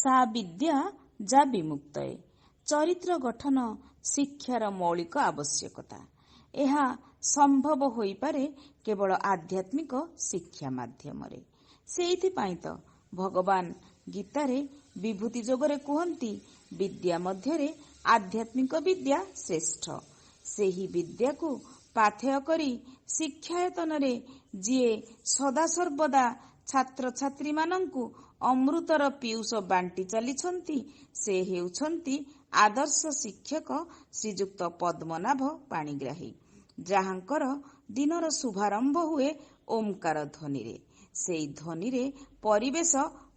सा विद्या जा विमुक्तये। चरित्र गठन शिक्षार मौलिक आवश्यकता। यह संभव होई पारे केवल आध्यात्मिक शिक्षा माध्यम रे। सेइथिपाई तो भगवान गीतारे विभूति जोगरे कुहंती विद्या मध्यरे आध्यात्मिक विद्या श्रेष्ठ। सेही विद्या को पाथेय करी शिक्षायतन रे जिए सदा सर्वदा छात्र छात्री मानंकु अमृतर पीयूष बांटी चलीछंती से हेउछंती आदर्श शिक्षक श्रीजुक्त पद्मनाभ पाणिग्राही, जहांकर दिनर शुभारंभ हुए ओंकार ध्वनि रे। सेई ध्वनि रे परिवेश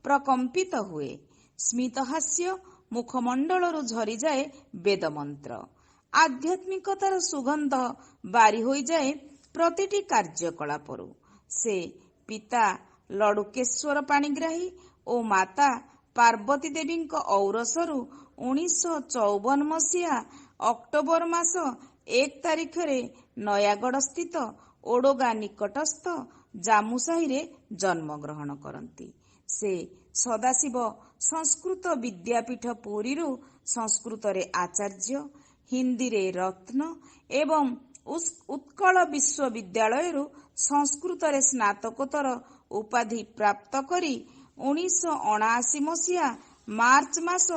प्रकंपित हुए। स्मितहास्य मुखमंडलरु झरी जाए वेद मंत्र। आध्यात्मिकतार सुगंध बारी होई जाए प्रतिटी कार्यकलापरु। से पिता लडुकेश्वर पाणिग्राही ओ माता पार्वती देवी औरसरु 1954 मसीहा अक्टोबर मास 1 तारिख रे नयागढ़ स्थित ओडोगा निकटस्थ जामुसाही रे जन्म ग्रहण करती। से सदाशिव संस्कृत विद्यापीठ पुरी संस्कृत रे आचार्य, हिंदी रे रत्न एवं उत्कल विश्वविद्यालय संस्कृत रे स्नातकोत्तर उपाधि प्राप्त करी 1979 मसीहा मार्च मास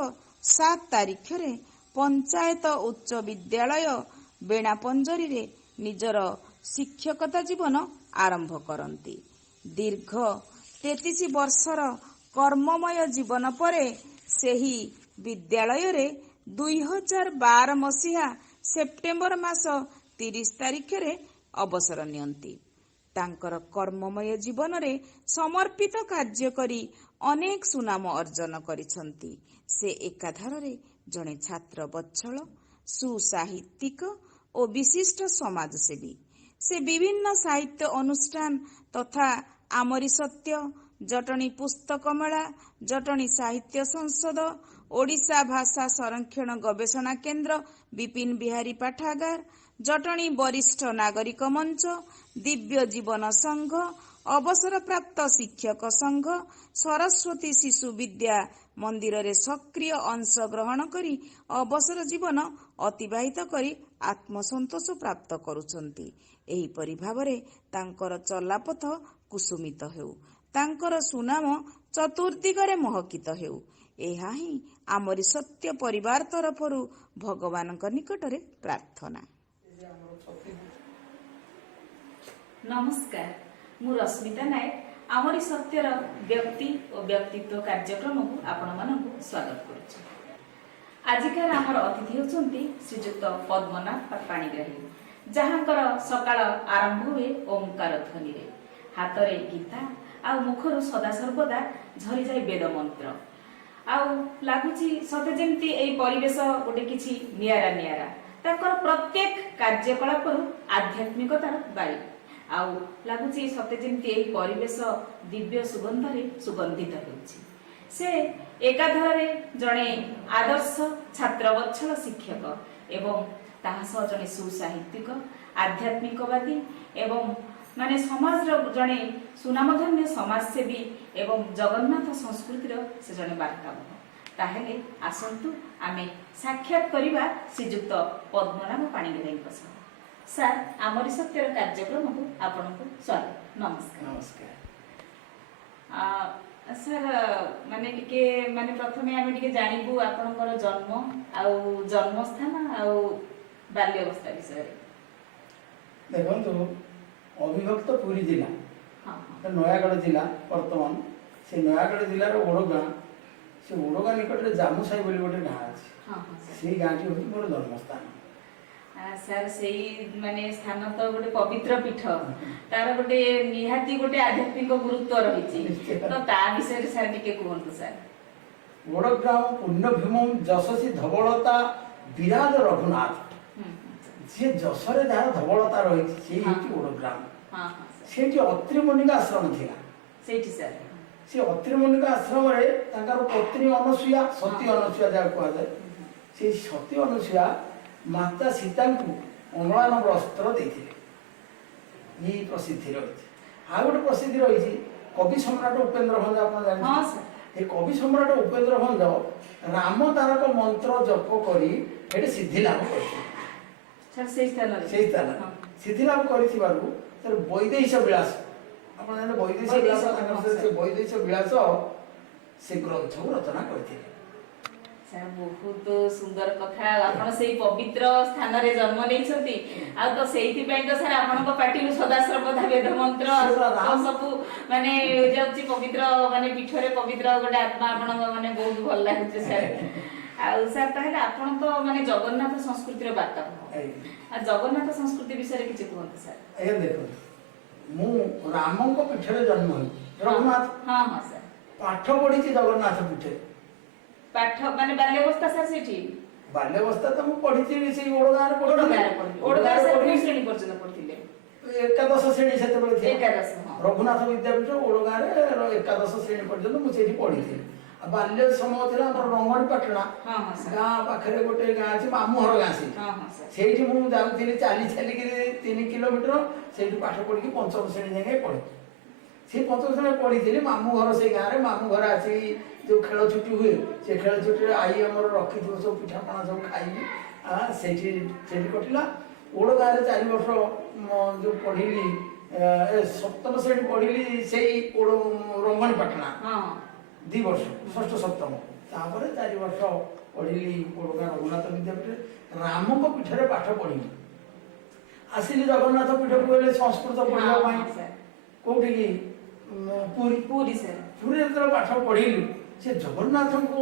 7 तारिख रे पंचायत उच्च विद्यालय बेणापंजरी रे निजर शिक्षकता जीवन आरंभ करती। दीर्घ 33 वर्षर कर्ममय जीवन परे सेही विद्यालय रे 2012 मसीहा सेप्टेम्बर मास 30 तारिख रे अवसर नियंती। तांकर कर्ममय जीवन रे समर्पित कार्य करी अनेक सुनाम अर्जन करिसंती। से एकाधार रे जणे छात्र वत्सल, सुसाहित्यिक और विशिष्ट समाजसेवी। से विभिन्न साहित्य अनुष्ठान तथा आमरी सत्य, जटनी पुस्तक मेला, जटनी साहित्य संसद, ओडिशा भाषा संरक्षण गवेषणा केन्द्र विपिन बिहारी पाठागार, जटनी वरिष्ठ नागरिक मंच, दिव्य जीवन संघ, अवसर प्राप्त शिक्षक संघ, सरस्वती शिशु विद्या मंदिर रे सक्रिय अंश ग्रहण करी अवसर जीवन अतिबाहित करी आत्मसंतोष प्राप्त करुछंती। एही परि भावरे तांकर चलापथ कुसुमित हेउ, तांकर सुनाम चतुर्दिगरे महकित हेउ। एहा ही आमरी सत्य परिवार तरफरु भगवानक निकटरे प्रार्थना। नमस्कार, मु रश्मिता नायक आमरी सत्यर व्यक्ति और व्यक्तित्व कार्यक्रम को आपण मानकु स्वागत करूछु। आजिकार आमर अतिथि होचंती श्रीजुक्त पद्मनाभ पाणिग्राही, जहांकर सकाळ आरंभ हुए ओंकार ध्वनि रे। हातरे गीता आ मुखरु सदा सर्वदा झरी जाय वेद मंत्र। आ लागुची सते जेमती एई परिवेश गोटे किछि नियारा नियारा। ताकर प्रत्येक कार्यकलाप आध्यात्मिकतार बारी। आउ लागुची सते जेमती एई परिवेश दिव्य सुगंधरे सुगंधित होउछि। से एकाधारे जणे आदर्श छात्र वत्सल शिक्षक एवं ताहासह जणे सुसाहित्यिक, आध्यात्मिकवादी एवं माने समाज जणे सुनामधन्य समाजसेवी एवं जगन्नाथ संस्कृतिर से जणे वार्तावह। ताहेले आसंतु आमे साक्षात करिबा श्रीजुक्त पद्मनाभ पाणिग्राही सह। सर, आमरी सत्यर कार्यक्रम को आपनको स्वागत। नमस्कार। नमस्कार। सर, माने टिके माने प्रथमे आमे टिके जानिबु आपनकर जन्म आउ जन्मस्थान आउ बाल्य अवस्था विषय। देखो अविभक्त पुरी जिला, हाँ, नयागढ़ जिला वर्तमान से नयागढ़ जिलार ओडगाँ, से ओडगाँ निकट जामुसाई बोली गोटे गाँ अच्छी। हाँ, से गाँटी हूँ मोर जन्मस्थान। सर, से माने स्थान तो गोटे पवित्र पीठ, तार गोटे निहाती गोटे आध्यात्मिक गुरुत्व रही। तो ता विषय रे सर टिके कहंतु सर। ओडगाँ पुण्यभूम जशसी धवलता विराज रघुनाथ। से जशरे जहाँ धवलता रही से ओडगाँ। सेठी अत्रिमुनिका आश्रम थिला। सेठी सर से अत्रिमुनिका आश्रम रे तांकर पत्नी अनसुया, सती अनसुया जा कहा जाए। से सती अनसुया माता सीता को अम्लान वस्त्र देथिले। ये प्रसिद्धि रही। आ गोटे प्रसिद्धि रही कवि सम्राट उपेन्द्र भंज आप ଏ କବି ସମ୍ରାଟ ଉପେନ୍ଦ୍ର ଭଞ୍ଜ ରାମ ତାରକ ମନ୍ତ୍ର ଜପ କରି ଏଠି ସିଦ୍ଧି ଲାଭ କରିଥିଲେ। ସାର୍ ସେଇ ସ୍ଥାନରେ ସେଇ ସ୍ଥାନରେ ସିଦ୍ଧି ଲାଭ କରିଥିବାରୁ ତାର ବୈଦେଶ ବିଳାସ, ଆପଣ ଜାଣିଲେ ବୈଦେଶ ବିଳାସ, ତାଙ୍କର ସେ ବୈଦେଶ ବିଳାସ ସେ ଗ୍ରନ୍ଥକୁ ରଚନା କରିଥିଲେ। ସାର୍ ବହୁତ ସୁନ୍ଦର କଥା। ଆପଣ ସେଇ ପବିତ୍ର ସ୍ଥାନରେ ଜନ୍ମ ନେଇଛନ୍ତି, ଆଉ ତ ସେଇଥିପାଇଁ ତ ସାର୍ ଆପଣଙ୍କ ପାଟିରୁ ସଦାସର୍ବଦା ବେଦ ମନ୍ତ୍ର ସବୁ ମାନେ ଯାଉଛି ପବିତ୍ର, ମାନେ ପୀଠରେ ପବିତ୍ର ଗୋଟେ ଆତ୍ମା ଆପଣଙ୍କ ମାନେ ବହୁତ ଭଲ ଲାଗୁଛି ସାର୍। ଆଉ ସାର୍ ତାହେଲେ ଆପଣ ତ ମାନେ ଜଗନ୍ନାଥ ସଂସ୍କୃତିର ବାର୍ତ୍ତାବହ, ଆଉ ଜଗନ୍ନାଥ ସଂସ୍କୃତି ବିଷୟରେ କିଛି କୁହନ୍ତୁ ସାର୍। ଆଜ୍ଞା ଦେଖନ୍ତୁ, ମୁଁ ରାମଙ୍କ ପୀଠରେ ଜନ୍ମ ହେଇଛି ରଘୁନାଥ। ହଁ ହଁ ସାର୍। ପାଠ ପଢିଛି ଜଗନ୍ନାଥ ପୀଠରେ। ପାଠ ମାନେ ବାଲ୍ୟାବସ୍ଥା ସାର୍ ସେଠି? ବାଲ୍ୟାବସ୍ଥା ତ ମୁଁ ପଢିଛି ସେଇ ଓଡଗାଁରେ ଓଡଗାଁ ସାର୍ କୋଉ ଶ୍ରେଣୀ ପର୍ଯ୍ୟନ୍ତ ପଢିଥିଲେ? ଏକାଦଶ ଶ୍ରେଣୀ ସେତେବେଳେ ଥିଲା। ଏକାଦଶ, ହଁ। ରଘୁନାଥ ବିଦ୍ୟାପୀଠ ଓଡଗାଁରେ ଏକାଦଶ ଶ୍ରେଣୀ ପର୍ଯ୍ୟନ୍ତ ମୁଁ ସେଇଠି ପଢିଥିଲି। ଆଉ ବାଲ୍ୟ ସମୟ ଥିଲା ଆମର ରଙ୍ଗଣୀପାଟଣା ଗାଁ ପାଖରେ ଗୋଟେ ଗାଁ ଅଛି, ମାମୁଁଘର ଗାଁ ସେଇଠି। ସେଇଠି ମୁଁ ଯାଉଥିଲି ଚାଲି ଚାଲିକିରି 3 କିଲୋମିଟର, ସେଇଠି ପାଠ ପଢିକି ପଞ୍ଚମ ଶ୍ରେଣୀ ଯାଏ ପଢିଛି। ସେ ପଞ୍ଚମ ଶ୍ରେଣୀ ପଢିଥିଲି ମାମୁଁ ଘର ସେଇ ଗାଁରେ। ମାମୁଁ ଘରେ ଆସିକି ଯୋଉ ଖେଳ ଛୁଟି ହୁଏ, ସେ ଖେଳ ଛୁଟିରେ ଆଈ ଆମର ରଖିଥିବ ସବୁ ପିଠାପଣା ସବୁ ଖାଇବି, ସେଇଠି କଟିଲା। ଓଡଗାଁରେ 4 ବର୍ଷ ଯୋଉ ପଢିଲି, ସପ୍ତମ ଶ୍ରେଣୀ ପଢିଲି ସେଇ ରଙ୍ଗଣୀପାଟଣା 2 ବର୍ଷ, ଷଷ୍ଠ ସପ୍ତମ। ତାପରେ 4 ବର୍ଷ ପଢିଲି ଓଡଗାଁ ରଘୁନାଥ ବିଦ୍ୟାପୀଠରେ। ରାମଙ୍କ ପୀଠରେ ପାଠ ପଢିଲି। ଆସିଲି ଜଗନ୍ନାଥ ପୀଠକୁ ଗଲେ ସଂସ୍କୃତ ପଢିବା ପାଇଁ। କୋଉଠିକି? ପୁରୀ। ପୁରୀରେ ଯେତେବେଳେ ପାଠ ପଢିଲି, ସେ ଜଗନ୍ନାଥଙ୍କ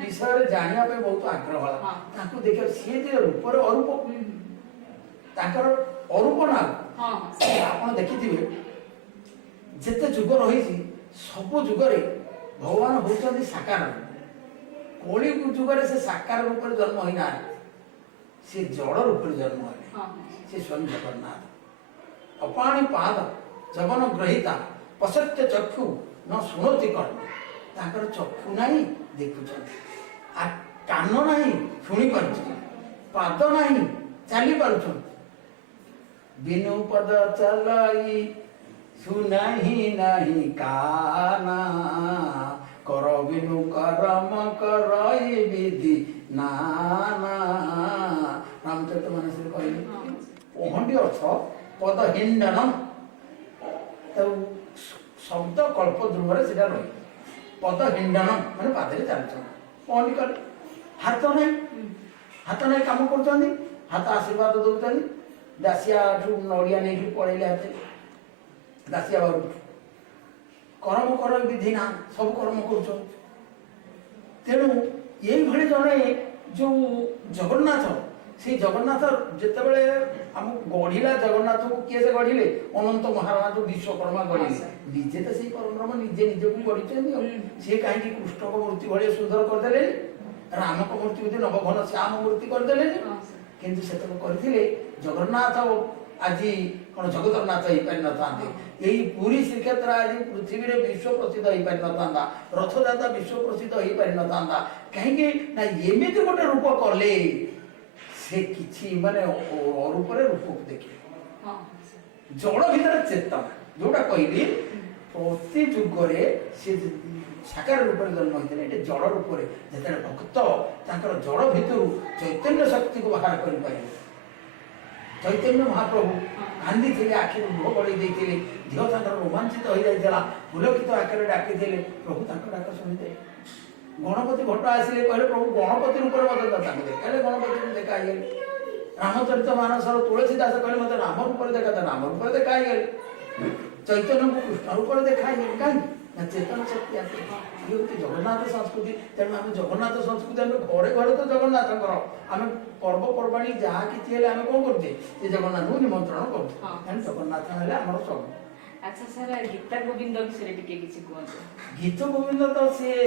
ବିଷୟରେ ଜାଣିବା ପାଇଁ ବହୁତ ଆଗ୍ରହ ହେଲା। ତାଙ୍କୁ ଦେଖିବା, ସିଏ ଯେ ରୂପରେ ଅରୂପ, ତାଙ୍କର ଅରୂପ ନା ଆପଣ ଦେଖିଥିବେ, ଯେତେ ଯୁଗ ରହିଛି ସବୁ ଯୁଗରେ ଭଗବାନ ହଉଛନ୍ତି ସାକାର। କଳି ଯୁଗରେ ସେ ସାକାର ରୂପରେ ଜନ୍ମ ହୋଇନାହାନ୍ତି, ସେ ଜଳ ରୂପରେ ଜନ୍ମ ହେଲେ। ସେ ସ୍ୱୟଂ ଜଗନ୍ନାଥ। ଅପାଣି ପାଦ ଜଗନ ଗ୍ରହିତା ପସତ୍ୟ ଚକ୍ଷୁ ନ ଶୁଣତି କର୍ମ। ତାଙ୍କର ଚକ୍ଷୁ ନାହିଁ, ଦେଖୁଛନ୍ତି। କାନ ନାହିଁ, ଶୁଣି ପାରୁଛନ୍ତି। ପାଦ ନାହିଁ, ଚାଲି ପାରୁଛନ୍ତି। ବିନୁ ପଦ ଚଲାଇ ଶୁନାହି ନାହିଁ କାନା, କର ବିନୁ କରମ କରଇ ବିଧି ନାନା। ରାମଚରିତ ମାନସରେ କହିଲେ ପହଣ୍ଡି ଅର୍ଥ ପଦ ହିଣ୍ଡନମ, ଶବ୍ଦ କଳ୍ପ ଧ୍ରୁବରେ ସେଟା ରହି। ପଦ ହିଣ୍ଡନ ମାନେ ପାଦରେ ଚାଲୁଛନ୍ତି, ପହଣ୍ଡି କଲେ। ହାତ ନାହିଁ କାମ କରୁଛନ୍ତି, ହାତ ଆଶୀର୍ବାଦ ଦଉଛନ୍ତି। ଦାସିଆଠୁ ନଡ଼ିଆ ନେଇକି ପଳେଇଲେ ହାତରେ, ଦାସିଆ ବାବୁଠୁ। କର୍ମ କର ବିଧି ନା, ସବୁ କର୍ମ କରୁଛନ୍ତି। ତେଣୁ ଏଇଭଳି ଜଣେ ଯୋଉ ଜଗନ୍ନାଥ, ସେଇ ଜଗନ୍ନାଥ ଯେତେବେଳେ ଆମକୁ ଗଢିଲା, ଜଗନ୍ନାଥକୁ କିଏ ସେ ଗଢିଲେ? ଅନନ୍ତ ମହାରାଣା ଯୋଉ ବିଶ୍ୱକର୍ମା ଗଢିଲେ। ନିଜେ ତ ସେଇ ପରବ୍ରହ୍ମ ନିଜେ ନିଜକୁ ଗଢିଛନ୍ତି। ଆଉ ସିଏ କାହିଁକି କୃଷ୍ଣଙ୍କ ମୂର୍ତ୍ତି ଭଳିଆ ସୁନ୍ଦର କରିଦେଲେନି? ରାମଙ୍କ ମୂର୍ତ୍ତି ବୋଧେ ନବଘନ ଶ୍ୟାମ ମୂର୍ତ୍ତି କରିଦେଲେନି? କିନ୍ତୁ ସେତକ କରିଥିଲେ। ଜଗନ୍ନାଥ ଆଜି କଣ ଜଗତର ନାଥ ହେଇପାରିନଥାନ୍ତେ। ଏଇ ପୁରୀ ଶ୍ରୀକ୍ଷେତ୍ର ଆଜି ପୃଥିବୀରେ ବିଶ୍ୱ ପ୍ରସିଦ୍ଧ ହେଇପାରିନଥାନ୍ତା। ରଥଯାତ୍ରା ବିଶ୍ୱ ପ୍ରସିଦ୍ଧ ହେଇପାରିନଥାନ୍ତା। କାହିଁକି ନା ଏମିତି ଗୋଟେ ରୂପ କଲେ, ସେ କିଛି ମାନେ ଅରୂପରେ ରୂପକୁ ଦେଖିଲେ। ଜଳ ଭିତରେ ଚେତନା, ଯୋଉଟା କହିଲି ପ୍ରତି ଯୁଗରେ ସେ ସାକାର ରୂପରେ ଜନ୍ମ ହୋଇଥିଲେ। ଏଠି ଜଳ ରୂପରେ ଯେତେବେଳେ ଭକ୍ତ ତାଙ୍କର ଜଳ ଭିତରୁ ଚୈତନ୍ୟ ଶକ୍ତିକୁ ବାହାର କରିପାରିବେ। ଚୈତନ୍ୟ ମହାପ୍ରଭୁ କାନ୍ଦିଥିଲେ, ଆଖିରୁ ଲୁହ ଗଳେଇ ଦେଇଥିଲେ, ଦେହ ତାଙ୍କର ରୋମାଞ୍ଚିତ ହୋଇଯାଇଥିଲା, ପୁଲକିତ ଆକାରରେ ଡାକିଥିଲେ। ପ୍ରଭୁ ତାଙ୍କ ଡାକ ଶୁଣିଦେଲେ। ଗଣପତି ଭଟ୍ଟ ଆସିଲେ, କହିଲେ ପ୍ରଭୁ ଗଣପତି ରୂପରେ ମଧ୍ୟ ତାଙ୍କୁ ଦେଖାଇଲେ, ଗଣପତିକୁ ଦେଖା ହେଇଗଲେ। ରାମଚରିତ ମାନସର ତୁଳସୀ ଦାସ କହିଲେ ମତେ ରାମ ରୂପରେ ଦେଖା, ରାମ ରୂପରେ ଦେଖା ହେଇଗଲେ। ଚୈତନ୍ୟଙ୍କୁ କୃଷ୍ଣ ରୂପରେ ଦେଖା ହେଇଗଲେ। କାହିଁକି ନା ଚେତନ ଶକ୍ତି ଆସେ। ଇଏ ହଉଛି ଜଗନ୍ନାଥ ସଂସ୍କୃତି। ତେଣୁ ଆମେ ଜଗନ୍ନାଥ ସଂସ୍କୃତି, ଆମେ ଘରେ ଘରେ ତ ଜଗନ୍ନାଥଙ୍କର, ଆମେ ପର୍ବପର୍ବାଣୀ ଯାହା କିଛି ହେଲେ ଆମେ କଣ କରୁଛେ? ସେ ଜଗନ୍ନାଥଙ୍କୁ ନିମନ୍ତ୍ରଣ କରୁଛେ। ତେଣୁ ଜଗନ୍ନାଥ ହେଲେ ଆମର ସବୁ। ଆଚ୍ଛା ସାର୍, ଗୀତା ଗୋବିନ୍ଦ ବିଷୟରେ ଟିକେ କିଛି କୁହନ୍ତୁ। ଗୀତ ଗୋବିନ୍ଦ ତ ସିଏ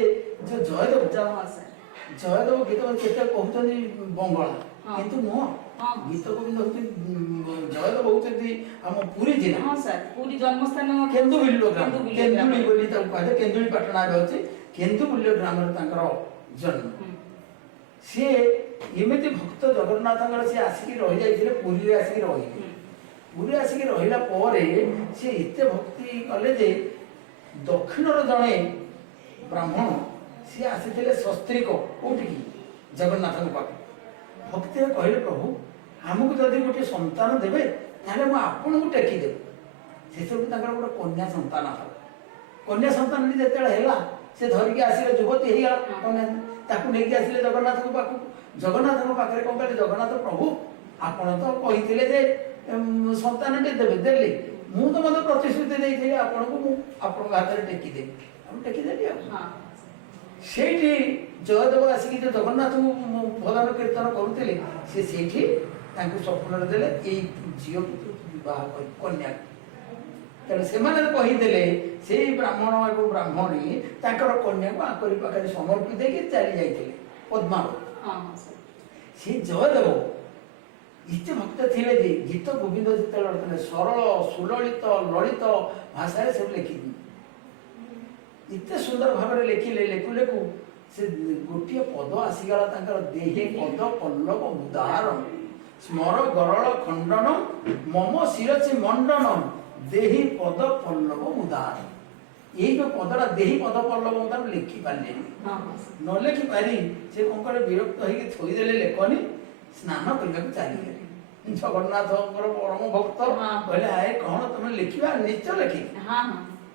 ଯୋଉ ଜୟଦେବ, ଜୟଦେବ ଗୀତ କେତେ କହୁଛନ୍ତି ବଙ୍ଗଳା, କିନ୍ତୁ ନୁହଁ। ଗୀତ ଗୋବିନ୍ଦ ହଉଛି ଜୟଦେବ ହଉଛନ୍ତି ଆମ ପୁରୀ ଜିଲ୍ଲା, ପୁରୀ ଜନ୍ମସ୍ଥାନ କେନ୍ଦୁବିଲ୍ଲ ଗ୍ରାମ। କେନ୍ଦୁଳି ବୋଲି ତାକୁ କୁହାଯାଏ। କେନ୍ଦୁଳି ପାଟଣା ଅଛି, କେନ୍ଦୁବିଲ୍ଲ ଗ୍ରାମରେ ତାଙ୍କର ଜନ୍ମ। ସିଏ ଏମିତି ଭକ୍ତ ଜଗନ୍ନାଥଙ୍କର, ସିଏ ଆସିକି ରହିଯାଇଥିଲେ ପୁରୀରେ, ଆସିକି ରହିଲେ। ପୁରୀ ଆସିକି ରହିଲା ପରେ ସିଏ ଏତେ ଭକ୍ତି କଲେ ଯେ ଦକ୍ଷିଣର ଜଣେ ବ୍ରାହ୍ମଣ ସିଏ ଆସିଥିଲେ ସସ୍ତ୍ରୀକ କୋଉଠିକି ଜଗନ୍ନାଥଙ୍କ ପାଖକୁ। ଭକ୍ତିରେ କହିଲେ ପ୍ରଭୁ ଆମକୁ ଯଦି ଗୋଟିଏ ସନ୍ତାନ ଦେବେ ତାହେଲେ ମୁଁ ଆପଣଙ୍କୁ ଟେକିଦେବି। ସେସବୁ ତାଙ୍କର ଗୋଟେ କନ୍ୟା ସନ୍ତାନ ହେଲା। କନ୍ୟା ସନ୍ତାନଟି ଯେତେବେଳେ ହେଲା ସେ ଧରିକି ଆସିଲେ, ଯୁବତୀ ହେଇଗଲା କନ୍ୟା, ତାକୁ ନେଇକି ଆସିଲେ ଜଗନ୍ନାଥଙ୍କ ପାଖକୁ। ଜଗନ୍ନାଥଙ୍କ ପାଖରେ କଣ କହିଲେ, ଜଗନ୍ନାଥ ପ୍ରଭୁ ଆପଣ ତ କହିଥିଲେ ଯେ ସନ୍ତାନଟେ ଦେବେ, ଦେଲେ। ମୁଁ ତ ମୋତେ ପ୍ରତିଶ୍ରୁତି ଦେଇଥିଲି ଆପଣଙ୍କୁ ମୁଁ ଆପଣଙ୍କ ହାତରେ ଟେକିଦେବି, ଆଉ ଟେକିଦେଲି ଆଉ। ସେଇଠି ଜୟଦେବ ଆସିକି ଯୋଉ ଜଗନ୍ନାଥଙ୍କୁ ଭଜନ କୀର୍ତ୍ତନ କରୁଥିଲେ, ସେ ସେଇଠି ତାଙ୍କୁ ସ୍ୱପ୍ନରେ ଦେଲେ ଏଇ ଝିଅକୁ ତୁ ବିବାହ କରି କନ୍ୟାକୁ। ତେଣୁ ସେମାନେ କହିଥିଲେ, ସେଇ ବ୍ରାହ୍ମଣ ଏବଂ ବ୍ରାହ୍ମଣୀ ତାଙ୍କର କନ୍ୟାକୁ ଆଙ୍କରି ପାଖରେ ସମର୍ପି ଦେଇକି ଚାଲି ଯାଇଥିଲେ ପଦ୍ମାବତୀ। ସେ ଜୟଦେବ ଏତେ ଭକ୍ତ ଥିଲେ ଯେ ଗୀତ ଗୋବିନ୍ଦ ଯେତେବେଳେ ଲେଖିଥିଲେ ସରଳ ସୁଲଳିତ ଲଳିତ ଭାଷାରେ ସବୁ ଲେଖିଥିଲେ। ଏତେ ସୁନ୍ଦର ଭାବରେ ଲେଖିଲେ, ଲେଖୁ ଲେଖୁ ସେ ଗୋଟିଏ ପଦ ଆସିଗଲା ତାଙ୍କର, ଦେହେ ପଦ ପଲ୍ଲବ ଉଦାହରଣ ସ୍ମର ଗରଳ ଖଣ୍ଡନ ମମ ଶିରସି ମଣ୍ଡନ ଦେହି ପଦ ପଲ୍ଲବ ଉଦାହରଣ। ଏଇ ଯୋଉ ପଦଟା ଦେହି ପଦ ପଲ୍ଲବ ଉଦାହରଣ ଲେଖି ପାରିଲେନି। ନ ଲେଖି ପାରି ସେ କଣ କଲେ, ବିରକ୍ତ ହେଇକି ଥୋଇଦେଲେ ଲେଖନି, ସ୍ନାନ କରିବାକୁ ଚାଲିଗଲେ। ଜଗନ୍ନାଥଙ୍କର ପରମ ଭକ୍ତ କହିଲେ, ଆଏ କଣ ତମେ ଲେଖିବା, ନିଶ୍ଚୟ ଲେଖି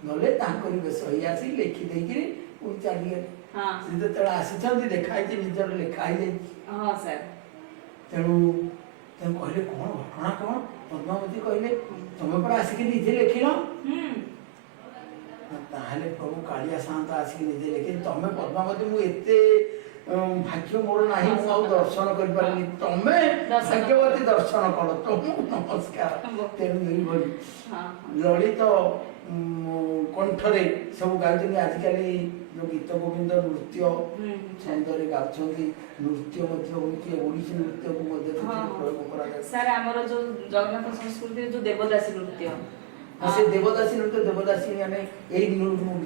ନହେଲେ ତାଙ୍କରି ବେଶ ହେଇ ଆସି ଲେଖି ଦେଇକିରି ପୁଣି ଚାଲିଗଲେ। ସେ ଯେତେବେଳେ ଆସିଛନ୍ତି ଦେଖା ହେଇଛି, ନିଜର ଲେଖା ହେଇଯାଇଛି। ତେଣୁ ତେଣୁ କହିଲେ କଣ ଘଟଣା କଣ? ପଦ୍ମାବତୀ କହିଲେ ତମେ ପରା ଆସିକି ନିଜେ ଲେଖିଲ। ତାହେଲେ ପ୍ରଭୁ କାଳିଆ ସାଆନ୍ତ ଆସିକି ନିଜେ ଲେଖିଲେ। ତମେ ପଦ୍ମାବତୀ ମୁଁ ଏତେ ଭାଗ୍ୟ ମୋର ନାହିଁ, ମୁଁ ଆଉ ଦର୍ଶନ କରିପାରିନି, ତମେ ଭାଗ୍ୟବତୀ ଦର୍ଶନ କର, ତମକୁ ନମସ୍କାର। ତେଣୁ ଏଇଭଳି ଲଳିତ କଣ୍ଠରେ ସବୁ ଗାଉଛନ୍ତି। ଆଜିକାଲି ଯୋଉ ଗୀତ ଗୋବିନ୍ଦ ନୃତ୍ୟ ଛନ୍ଦରେ ଗାଉଛନ୍ତି, ନୃତ୍ୟ ମଧ୍ୟ ହଉଛି, ଓଡ଼ିଶୀ ନୃତ୍ୟକୁ ମଧ୍ୟ ପ୍ରୟୋଗ କରାଯାଏ। ସାର୍ ଆମର ଯୋଉ ଜଗନ୍ନାଥ ସଂସ୍କୃତିରେ ଯୋଉ ଦେବଦାସୀ ନୃତ୍ୟ, ସେ ଦେବଦାସୀ ନୃତ୍ୟ, ଦେବଦାସୀ ମାନେ ଏଇ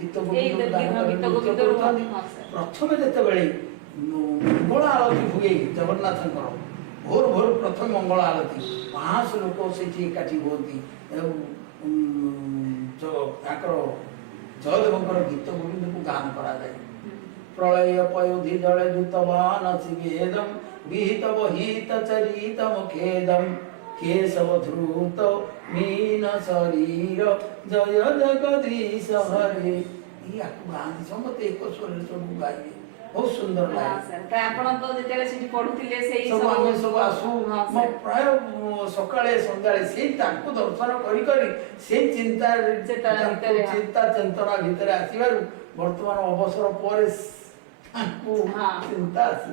ଗୀତ ଗୋବିନ୍ଦ କରୁଛନ୍ତି। ପ୍ରଥମେ ଯେତେବେଳେ ମଙ୍ଗଳ ଆଳତୀ ହୁଏ ଜଗନ୍ନାଥଙ୍କର, ଭୋର ଭୋର ପ୍ରଥମେ ମଙ୍ଗଳ ଆଳତୀ, 500 ଲୋକ ସେଠି ଏକାଠି ହୁଅନ୍ତି ଏବଂ ତାଙ୍କର ଜୟଦେବଙ୍କର ଗୀତ ଗୋବିନ୍ଦକୁ ଗାନ କରାଯାଏ। ପ୍ରଳୟ ପୟୋଧି ଜଳେ ଦୂତବାନ ଶିବେଦମ୍ ବିହିତ ବହିତ ଚରିତ ମୁଖେଦମ୍ କେଶବ ଧୃତ ମୀନ ଶରୀର ଜୟ ଜଗଦୀଶ ହରେ। ୟାକୁ ଗାଆନ୍ତି ସମସ୍ତେ ଏକ ସ୍ୱରରେ ସବୁ ଗାଇବେ, ବହୁତ ସୁନ୍ଦର ଲାଗେ। ଆପଣ ତ ଯେତେବେଳେ ସେଠି ପଢୁଥିଲେ ସେଇ ସବୁ ଆମେ ସବୁ ଆସୁ, ପ୍ରାୟ ସକାଳେ ସନ୍ଧ୍ୟାରେ ସେଇ ତାଙ୍କୁ ଦର୍ଶନ କରି କରି ସେଇ ଚିନ୍ତା ଚେତନା ଭିତରେ ଆସିବାରୁ ବର୍ତ୍ତମାନ ଅବସର ପରେ ତାଙ୍କୁ ଚିନ୍ତା ଆସି।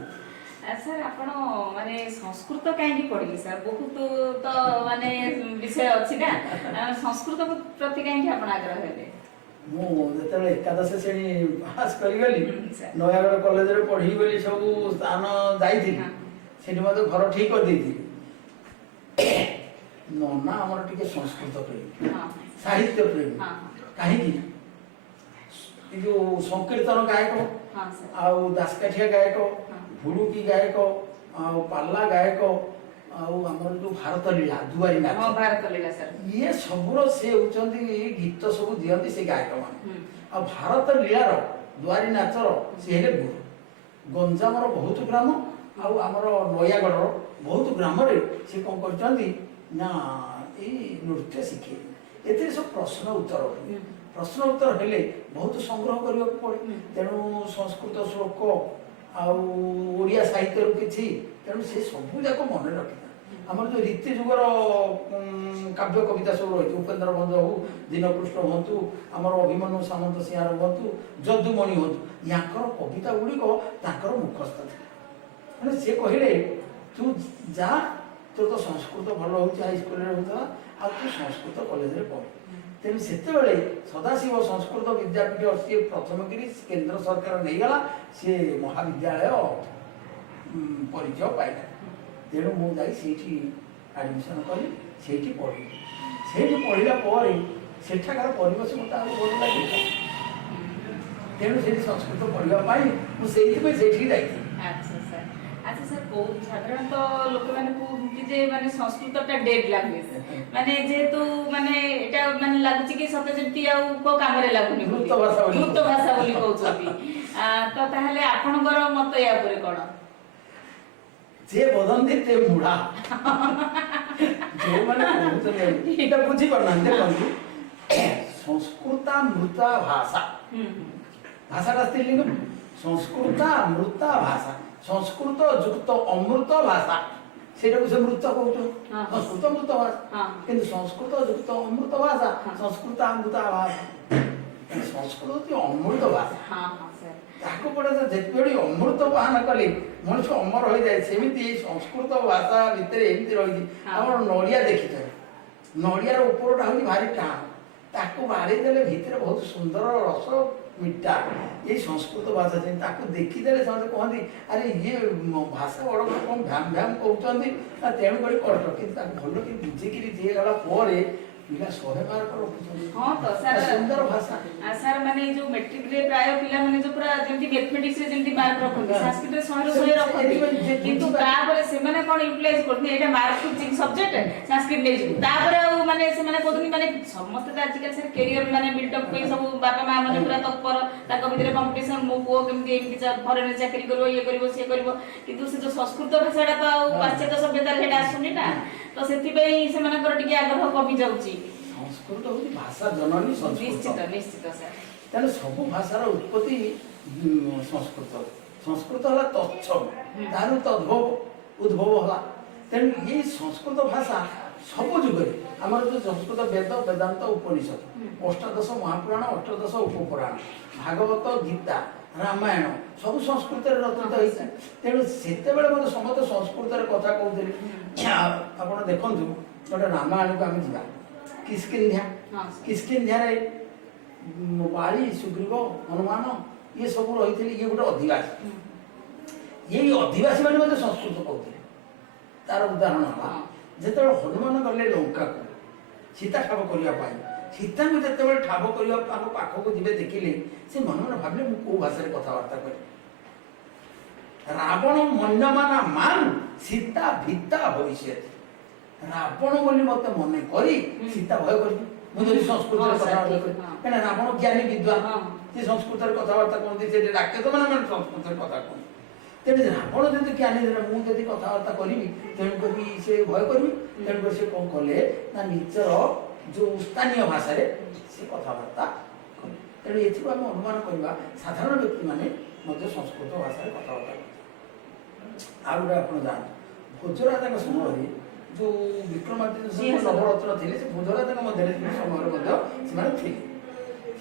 ସାର୍ ଆପଣ ମାନେ ସଂସ୍କୃତ କାହିଁକି ପଢିଲେ ସାର୍? ବହୁତ ତ ମାନେ ବିଷୟ ଅଛି ନା, ସଂସ୍କୃତ ପ୍ରତି କାହିଁକି ଆପଣ ଆଗ୍ରହ ହେଲେ? ମୁଁ ଯେତେବେଳେ ଏକାଦଶ ଶ୍ରେଣୀ ପାସ୍ କରିଗଲି, ନୟାଗଡ଼ କଲେଜରେ ପଢିବି ବୋଲି ସବୁ ସ୍ଥାନ ଯାଇଥିଲି, ସେଠି ମଧ୍ୟ ଘର ଠିକ କରିଦେଇଥିଲି। ନନା ଆମର ଟିକେ ସଂସ୍କୃତ ପ୍ରେମୀ, ସାହିତ୍ୟ ପ୍ରେମୀ। କାହିଁକି ଏ ଯୋଉ ସଂକୀର୍ତ୍ତନ ଗାୟକ, ଆଉ ଦାସକାଠିଆ ଗାୟକ, ଭୁଡୁକି ଗାୟକ, ଆଉ ପାଲା ଗାୟକ, ଆଉ ଆମର ଯୋଉ ଭାରତ ଲୀଳା ଦୁଆରୀ ନାଚ, ଇଏ ସବୁର ସେ ହଉଛନ୍ତି ଗୀତ ସବୁ ଦିଅନ୍ତି ସେ ଗାୟକ ମାନେ। ଆଉ ଭାରତ ଲୀଳାର ଦୁଆରୀ ନାଚର ସେ ହେଲେ ଗୁରୁ। ଗଞ୍ଜାମର ବହୁତ ଗ୍ରାମ ଆଉ ଆମର ନୟାଗଡ଼ର ବହୁତ ଗ୍ରାମରେ ସେ କଣ କରିଛନ୍ତି ନା ଏଇ ନୃତ୍ୟ ଶିଖେଇଲେ। ଏଥିରେ ସବୁ ପ୍ରଶ୍ନ ଉତ୍ତର ହୁଏ। ପ୍ରଶ୍ନ ଉତ୍ତର ହେଲେ ବହୁତ ସଂଗ୍ରହ କରିବାକୁ ପଡେ, ତେଣୁ ସଂସ୍କୃତ ଶ୍ଲୋକ ଆଉ ଓଡ଼ିଆ ସାହିତ୍ୟରୁ କିଛି, ତେଣୁ ସେ ସବୁ ଯାକ ମନେ ରଖିଥାଏ। ଆମର ଯୋଉ ରୀତି ଯୁଗର କାବ୍ୟ କବିତା ସବୁ ରହିଛି, ଉପେନ୍ଦ୍ର ଭଞ୍ଜ ହଉ, ଦୀନକୃଷ୍ଣ ହୁଅନ୍ତୁ, ଆମର ଅଭିମନ୍ୟୁ ସାମନ୍ତ ସିଂହାର ହୁଅନ୍ତୁ, ଯଦୁମଣି ହୁଅନ୍ତୁ, ୟାଙ୍କର କବିତା ଗୁଡ଼ିକ ତାଙ୍କର ମୁଖସ୍ଥ ଥିଲା। ମାନେ ସେ କହିଲେ ତୁ ଯା, ତୋର ତ ସଂସ୍କୃତ ଭଲ ହଉଛି, ହାଇସ୍କୁଲରେ ହଉଥିଲା, ଆଉ ତୁ ସଂସ୍କୃତ କଲେଜରେ ପଢ। ତେଣୁ ସେତେବେଳେ ସଦାଶିବ ସଂସ୍କୃତ ବିଦ୍ୟାପୀଠ ସିଏ ପ୍ରଥମ କରି କେନ୍ଦ୍ର ସରକାର ନେଇଗଲା, ସିଏ ମହାବିଦ୍ୟାଳୟ ପରିଚୟ ପାଇଲା। ତେଣୁ ମୁଁ ଯାଇ ସେଇଠି ଆଡ଼ମିସନ କଲି, ସେଇଠି ପଢ଼ିଲି। ସେଇଠି ପଢ଼ିଲା ପରେ ସେଠାକାର ପରିବେଶ ମୋତେ ଆଉ ଭଲ ଲାଗିଲା, ତେଣୁ ସେଇଠି ସଂସ୍କୃତ ପଢ଼ିବା ପାଇଁ ମୁଁ ସେଇଥିପାଇଁ ସେଇଠିକି ଯାଇଥିଲି। ଆଚ୍ଛା ସାର୍, ଆଚ୍ଛା ସାର୍, କୋଉ ସାଧାରଣତଃ ଲୋକମାନେ କୁହନ୍ତି ଯେ ମାନେ ସଂସ୍କୃତଟା ଡେଡ୍ ଲାଙ୍ଗୁଏଜ, ମାନେ ଯେହେତୁ ମାନେ ଏଟା ମାନେ ଲାଗୁଛି କି ସତେ ଯେମିତି ଆଉ କୋଉ କାମରେ ଲାଗୁନି ବୋଲି, ମୃତ ଭାଷା ବୋଲି ମୃତ ଭାଷା ବୋଲି କହୁଛନ୍ତି। ତ ତାହେଲେ ଆପଣଙ୍କର ମତ ୟା ଉପରେ କଣ? ଯେ ବଦନ୍ତି ସେ ମୁଢା ଯୋଉମାନେ କହୁଛନ୍ତି ଏଇଟା ବୁଝିପାରୁନାହାନ୍ତି। ଦେଖନ୍ତୁ, ସଂସ୍କୃତା ମୃତା ଭାଷା, ଭାଷାଟା ସ୍ତ୍ରୀଲିଙ୍ଗ। ସଂସ୍କୃତା ମୃତା ଭାଷା, ସଂସ୍କୃତ ଯୁକ୍ତ ଅମୃତ ଭାଷା, ସେଇଟାକୁ ସେ ମୃତ କହୁଛନ୍ତି। ସଂସ୍କୃତ ମୃତ ଭାଷା, କିନ୍ତୁ ସଂସ୍କୃତ ଯୁକ୍ତ ଅମୃତ ଭାଷା, ସଂସ୍କୃତ ମୃତା ଭାଷା। ସଂସ୍କୃତ ହେଉଛି ଅମୃତ ଭାଷା। ତାକୁ ପଟେ ଯେତେବେଳେ ଅମୃତ ପାନ କଲେ ମଣିଷ ଅମର ହୋଇଯାଏ, ସେମିତି ସଂସ୍କୃତ ଭାଷା ଭିତରେ ଏମିତି ରହିଛି। ଆମର ନଡ଼ିଆ ଦେଖିଛନ୍ତି, ନଡ଼ିଆର ଉପରଟା ହେଉଛି ଭାରି ଟାଣ, ତାକୁ ବାଡ଼େଇ ଦେଲେ ଭିତରେ ବହୁତ ସୁନ୍ଦର ରସ ମିଠା। ଏଇ ସଂସ୍କୃତ ଭାଷା ଯେମିତି ତାକୁ ଦେଖିଦେଲେ ସମସ୍ତେ କହନ୍ତି ଆରେ ଇଏ ଭାଷା ବଡ଼ ବଡ଼ କ'ଣ ଭ୍ୟାମ୍ ଭ୍ୟାମ୍ କହୁଛନ୍ତି, ତେଣୁକରି କଷ୍ଟ। କିନ୍ତୁ ତାକୁ ଭଲ କି ବୁଝିକିରି ଯିଏ ଗଲା ପରେ ପିଲା 100 ମାର୍କ ରଖୁଛନ୍ତି। ହଁ ତ ସାର୍, ସୁନ୍ଦର ଭାଷା। ସାର୍ ମାନେ ଯୋଉ ମେଟ୍ରିକରେ ପ୍ରାୟ ପିଲାମାନେ ଯୋଉ ପୁରା ଯେମିତି ମ୍ୟାଥମେଟିକ୍ସରେ ଯେମିତି ମାର୍କ ରଖନ୍ତି, ସଂସ୍କୃତରେ 100ରୁ 100 ରଖନ୍ତି, କିନ୍ତୁ ତାପରେ ସେମାନେ କ'ଣ ୟୁଟିଲାଇଜ କରୁଛନ୍ତି, ଏଇଟା ମାର୍କ ସବଜେକ୍ଟ ସଂସ୍କୃତ ନେଇଯିବୁ, ତାପରେ ଆଉ ମାନେ ସେମାନେ କହୁଛନ୍ତି ମାନେ ସମସ୍ତେ ତ ଆଜିକାଲି ସାର୍ କ୍ୟାରିୟର ମାନେ ବିଲ୍ଡଅପ୍ ପାଇଁ ସବୁ ବାପା ମା ମାନେ ପୁରା ତତ୍ପର, ତାଙ୍କ ଭିତରେ କମ୍ପିଟିସନ, ମୋ ପୁଅ କେମିତି ଏମିତି ଫରେନରେ ଚାକିରି କରିବ, ଇଏ କରିବ ସିଏ କରିବ, କିନ୍ତୁ ସେ ଯୋଉ ସଂସ୍କୃତ ଭାଷାଟା ତ ଆଉ ପାଶ୍ଚାତ୍ୟ ସଭ୍ୟତାରେ ସେଇଟା ଆସୁନି ନା, ତ ସେଥିପାଇଁ ସେମାନଙ୍କର ଟିକେ ଆଗ୍ରହ କମି ଯାଉଛି। ସଂସ୍କୃତ ହେଉଛି ଭାଷା ଜନନୀ ସଂସ୍କୃତ। ନିଶ୍ଚିତ ନିଶ୍ଚିତ ସାର୍। ତେଣୁ ସବୁ ଭାଷାର ଉତ୍ପତ୍ତି ସଂସ୍କୃତ। ସଂସ୍କୃତ ହେଲା ତତ୍ସମ, ତାରୁ ତଦ୍ଭବ ଉଦ୍ଭବ ହେଲା। ତେଣୁ ଏଇ ସଂସ୍କୃତ ଭାଷା ସବୁ ଯୁଗରେ ଆମର ଯେଉଁ ସଂସ୍କୃତ ବେଦ, ବେଦାନ୍ତ, ଉପନିଷଦ, ଅଷ୍ଟାଦଶ ମହାପୁରାଣ, ଅଷ୍ଟାଦଶ ଉପପୁରାଣ, ଭାଗବତ, ଗୀତା, ରାମାୟଣ ସବୁ ସଂସ୍କୃତରେ ରଚିତ ହେଇଛି। ତେଣୁ ସେତେବେଳେ ମଧ୍ୟ ସମସ୍ତେ ସଂସ୍କୃତରେ କଥା କହୁଥିଲେ। ଆପଣ ଦେଖନ୍ତୁ, ଗୋଟେ ରାମାୟଣକୁ ଆମେ ଯିବା, କିସ୍କିନ୍ଧ୍ୟା, କିସ୍କିନ୍ଧ୍ୟାରେ ବାଳି, ସୁଗ୍ରୀବ, ହନୁମାନ ଇଏ ସବୁ ରହିଥିଲେ। ଇଏ ଗୋଟେ ଅଧିବାସୀ, ଏଇ ଅଧିବାସୀ ମାନେ ମଧ୍ୟ ସଂସ୍କୃତ କହୁଥିଲେ। ତାର ଉଦାହରଣ ହେଲା ଯେତେବେଳେ ହନୁମାନ ଗଲେ ଲଙ୍କାକୁ ସୀତା ଠାବ କରିବା ପାଇଁ, ସୀତାଙ୍କୁ ଯେତେବେଳେ ଠାବ କରିବା ତାଙ୍କ ପାଖକୁ ଯିବେ ଦେଖିଲେ, ସେ ମନେ ମନେ ଭାବିଲେ ମୁଁ କୋଉ ଭାଷାରେ କଥାବାର୍ତ୍ତା କରିବି। ରାବଣ ମନ୍ୟମାନା ମାନ୍ ସୀତା ଭିତା ଭବିଷ୍ୟତି, ରାବଣ ବୋଲି ମତେ ମନେ କରି ସୀତା ଭୟ କରିବି ମୁଁ ଯଦି ସଂସ୍କୃତରେ କଥାବାର୍ତ୍ତା କରିବି। କାହିଁକିନା ରାବଣ ଜ୍ଞାନୀ ବିଦ୍ୱାନ, ସେ ସଂସ୍କୃତରେ କଥାବାର୍ତ୍ତା କରନ୍ତି, ସେଠି ରାକ୍ଷସ ମାନେ ସଂସ୍କୃତରେ କଥା କୁହନ୍ତି। ତେଣୁ ରାବଣ ଯଦି ଜ୍ଞାନୀ ଦେଲେ ମୁଁ ଯଦି କଥାବାର୍ତ୍ତା କରିବି, ତେଣୁକରି ସେ ଭୟ କରିବି। ତେଣୁକରି ସେ କ'ଣ କଲେ ନା ନିଜର ଯୋଉ ସ୍ଥାନୀୟ ଭାଷାରେ ସେ କଥାବାର୍ତ୍ତା କଲେ। ତେଣୁ ଏଥିରୁ ଆମେ ଅନୁମାନ କରିବା ସାଧାରଣ ବ୍ୟକ୍ତିମାନେ ମଧ୍ୟ ସଂସ୍କୃତ ଭାଷାରେ କଥାବାର୍ତ୍ତା କରନ୍ତି। ଆଉ ଗୋଟେ ଆପଣ ଜାଣନ୍ତୁ, ଭୋଜରାଜାଙ୍କ ସମୟରେ ଯୋଉ ବିକ୍ରମାଦିତ୍ୟ ନବରତ୍ନ ଥିଲେ, ସେ ଭୋଜରାଜାଙ୍କ ମଧ୍ୟରେ ସମୟରେ ମଧ୍ୟ ସେମାନେ ଥିଲେ।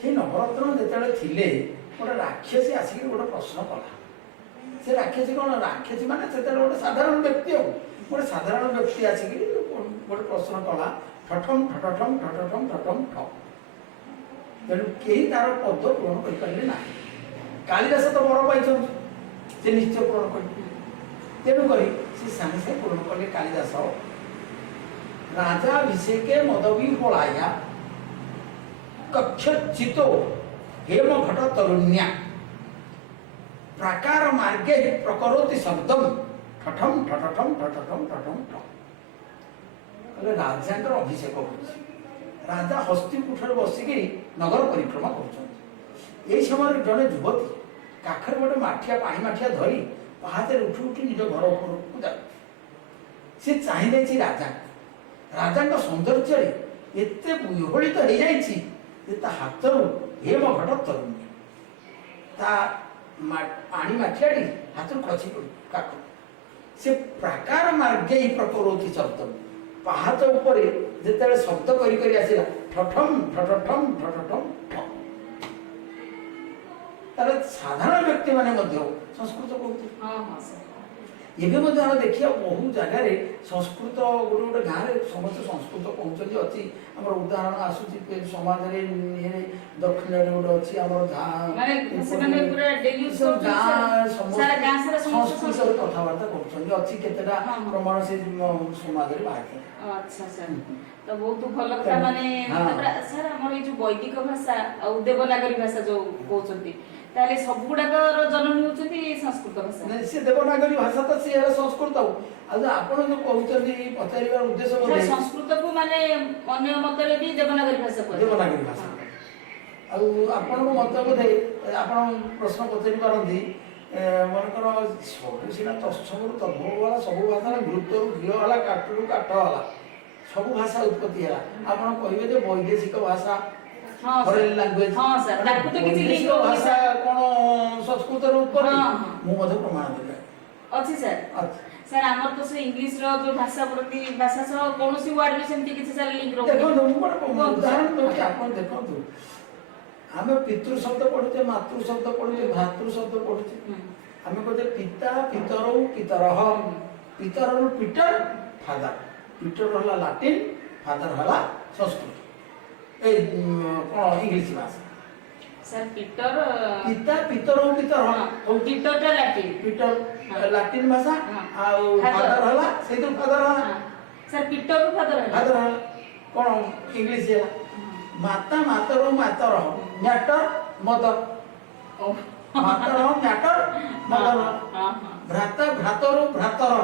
ସେଇ ନବରତ୍ନ ଯେତେବେଳେ ଥିଲେ, ଗୋଟେ ରାକ୍ଷସୀ ଆସିକି ଗୋଟେ ପ୍ରଶ୍ନ କଲା। ସେ ରାକ୍ଷସୀ କ'ଣ, ରାକ୍ଷସୀ ମାନେ ସେତେବେଳେ ଗୋଟେ ସାଧାରଣ ବ୍ୟକ୍ତି, ଆଉ ଗୋଟେ ସାଧାରଣ ବ୍ୟକ୍ତି ଆସିକି ଗୋଟେ ପ୍ରଶ୍ନ କଲା, ଠଠମ୍ ଠଠଠମ୍ ଠଠଠମ୍ ଠଠମ୍ ଠ। ତେଣୁ କେହି ତାର ପଦ ପୂରଣ କରିପାରିଲେ ନାହିଁ। କାଳିଦାସ ତ ବର ପାଇଛନ୍ତି, ସେ ନିଶ୍ଚୟ ପୂରଣ କରିବେ। ତେଣୁକରି ସେ ସାଙ୍ଗେ ସାଙ୍ଗେ ପୂରଣ କଲେ କାଳିଦାସ। ରାଜାଭିଷେକେ ମଦବୀ ପଳାୟା କକ୍ଷଚିତ ହେମ ଘଟ ତରୁଣ୍ୟା ପ୍ରାକାର ମାର୍ଗେ ପ୍ରକରୋତି ଶବ୍ଦମ୍ ଠଠମ୍ ଠଠଠମ୍ ଠଠଠମ୍ ଠଠମ୍ ଠ। କହିଲେ ରାଜାଙ୍କର ଅଭିଷେକ ହେଉଛି, ରାଜା ହସ୍ତିପୀଠରେ ବସିକି ନଗର ପରିକ୍ରମା କରୁଛନ୍ତି। ଏହି ସମୟରେ ଜଣେ ଯୁବତୀ କାଖରେ ଗୋଟେ ମାଠିଆ, ପାଣି ମାଠିଆ ଧରି ପାହାଚରେ ଉଠି ଉଠି ନିଜ ଘର ଉପରକୁ ଯାଉଛି। ସେ ଚାହିଁ ଦେଇଛି ରାଜାଙ୍କ ସୌନ୍ଦର୍ଯ୍ୟରେ ଏତେ ବିହଳିତ ହେଇଯାଇଛି ଯେ ତା ହାତରୁ ହେମ ଘଟ ତରୁଣ୍ୟ, ତା ପାଣି ମାଠିଆଟି ହାତରୁ ଖସି ପଡି କାଖ। ସେ ପ୍ରାକାର ମାର୍ଗେ ହିଁ ପ୍ରକରୋତି ଶବ୍ଦ, ପାହାଚ ଉପରେ ଯେତେବେଳେ ଶବ୍ଦ କରି କରି ଆସିଲା, ଠଠମ୍ ଠଠଠମ୍ ଠଠଠମ୍ ଠ। ତାହେଲେ ସାଧାରଣ ବ୍ୟକ୍ତିମାନେ ମଧ୍ୟ ସଂସ୍କୃତ କହୁଥିଲେ। ଏବେ ମଧ୍ୟ ଆମେ ଦେଖିବା ବହୁ ଜାଗାରେ ସଂସ୍କୃତ, ଗୋଟେ ଗୋଟେ ଗାଁରେ ସମସ୍ତେ ସଂସ୍କୃତ କହୁଛନ୍ତି। ଅଛି ଆମର ଉଦାହରଣ ଆସୁଛି ସମାଜରେ, ଦକ୍ଷିଣରେ ଗୋଟେ ଅଛି ଆମର ସଂସ୍କୃତରେ କଥାବାର୍ତ୍ତା କରୁଛନ୍ତି। ଅଛି କେତେଟା ପ୍ରମାଣ ସେ ସମାଜରେ ବାହାରିଥାଏ। ଆଚ୍ଛା ସାର୍, ତ ବହୁତ ଭଲ କଥା। ମାନେ ସାର୍ ଆମର ଏଇ ଯୋଉ ବୈଦିକ ଭାଷା ଆଉ ଦେବନାଗରୀ ଭାଷା ଯୋଉ କହୁଛନ୍ତି, ତାହେଲେ ସବୁଗୁଡାକର ଜନନୀ ହଉଛନ୍ତି ସଂସ୍କୃତ ଭାଷା। ନାଇଁ ସେ ଦେବନାଗରୀ ଭାଷା ତ ସିଏ ହେଲା ସଂସ୍କୃତ। ଆଉ ଆପଣ ଯୋଉ କହୁଛନ୍ତି ପଚାରିବାର ଉଦ୍ଦେଶ୍ୟ ସାର୍ ବୋଧେ ସଂସ୍କୃତକୁ ମାନେ ଅନ୍ୟ ମତରେ ବି ଦେବନାଗରୀ ଭାଷା କୁହାଯାଏ। ଦେବନାଗରୀ ଭାଷା। ଆଉ ଆପଣଙ୍କ ମତ ବୋଧେ ଆପଣ ପ୍ରଶ୍ନ ପଚାରି ପାରନ୍ତି ମନେକର ସବୁ ସିନା ତତ୍ସମରୁ ତଦ୍ଭବ ହେଲା, ସବୁ ଭାଷାର ଗୁରୁତ୍ୱରୁ ଘିଅ ହେଲା, କାଠରୁ କାଠ ହେଲା, ସବୁ ଭାଷା ଉତ୍ପତ୍ତି ହେଲା। ଆପଣ କହିବେ ଯେ ବୈଦେଶିକ ଭାଷା ହଁ ଫରେନ୍ ଲାଙ୍ଗୁଏଜ, ହଁ ସାର୍ ତାକୁ ତ କିଛି ଲିଙ୍ଗ ବୈଦେଶିକ ଭାଷା କଣ ସଂସ୍କୃତରୁ ଉତ୍ପତ୍ତି? ହଁ, ହଁ। ମୁଁ ମଧ୍ୟ ପ୍ରମାଣ ଦେବି। ଅଛି ସାର୍। ଅଛି। ସାର୍ ଆମର ତ ସେ ଇଂଲିଶର ଯୋଉ ଭାଷା ପ୍ରତି ଭାଷା ସହ କୌଣସି ୱାର୍ଡ ବି ସେମିତି କିଛି ସାର୍ ଲିଙ୍କ ରହୁନି। ଦେଖନ୍ତୁ ମୁଁ ଗୋଟେ ଉଦାହରଣ ଦେଉଛି, ଆପଣ ଦେଖନ୍ତୁ ଆମେ ପିତୃ ଶବ୍ଦ ପଢୁଛେ, ମାତୃ ଶବ୍ଦ ପଢୁଛେ, ଭାତୃ ଶବ୍ଦ ପଢୁଛେ। ଆମେ କହୁଛେ ପିତା, ପିତରଉ, ପିତରହ। ପିତରରୁ ପିଟର, ଫାଦର। ପିଟର ହେଲା ଲାଟିନ, ଫାଦର ହେଲା ସଂସ୍କୃତ, এই কোন ইংলিশ ভাষা। স্যার পিটর পিতা পিতরও পিতর পিটরটা লাটিন, পিটর লাটিন ভাষা, আর Father. ফাদার হলা সেইতো ফাদার হলা। স্যার পিটর ফাদর ফাদার হলা কোন ইংলিশ ହେଲା মাতা মাতরও মাতর, ম্যাটর মদর। মাতর ম্যাটর মদর। ভ্রাতা ভ্রাতরও ভ্রাতর,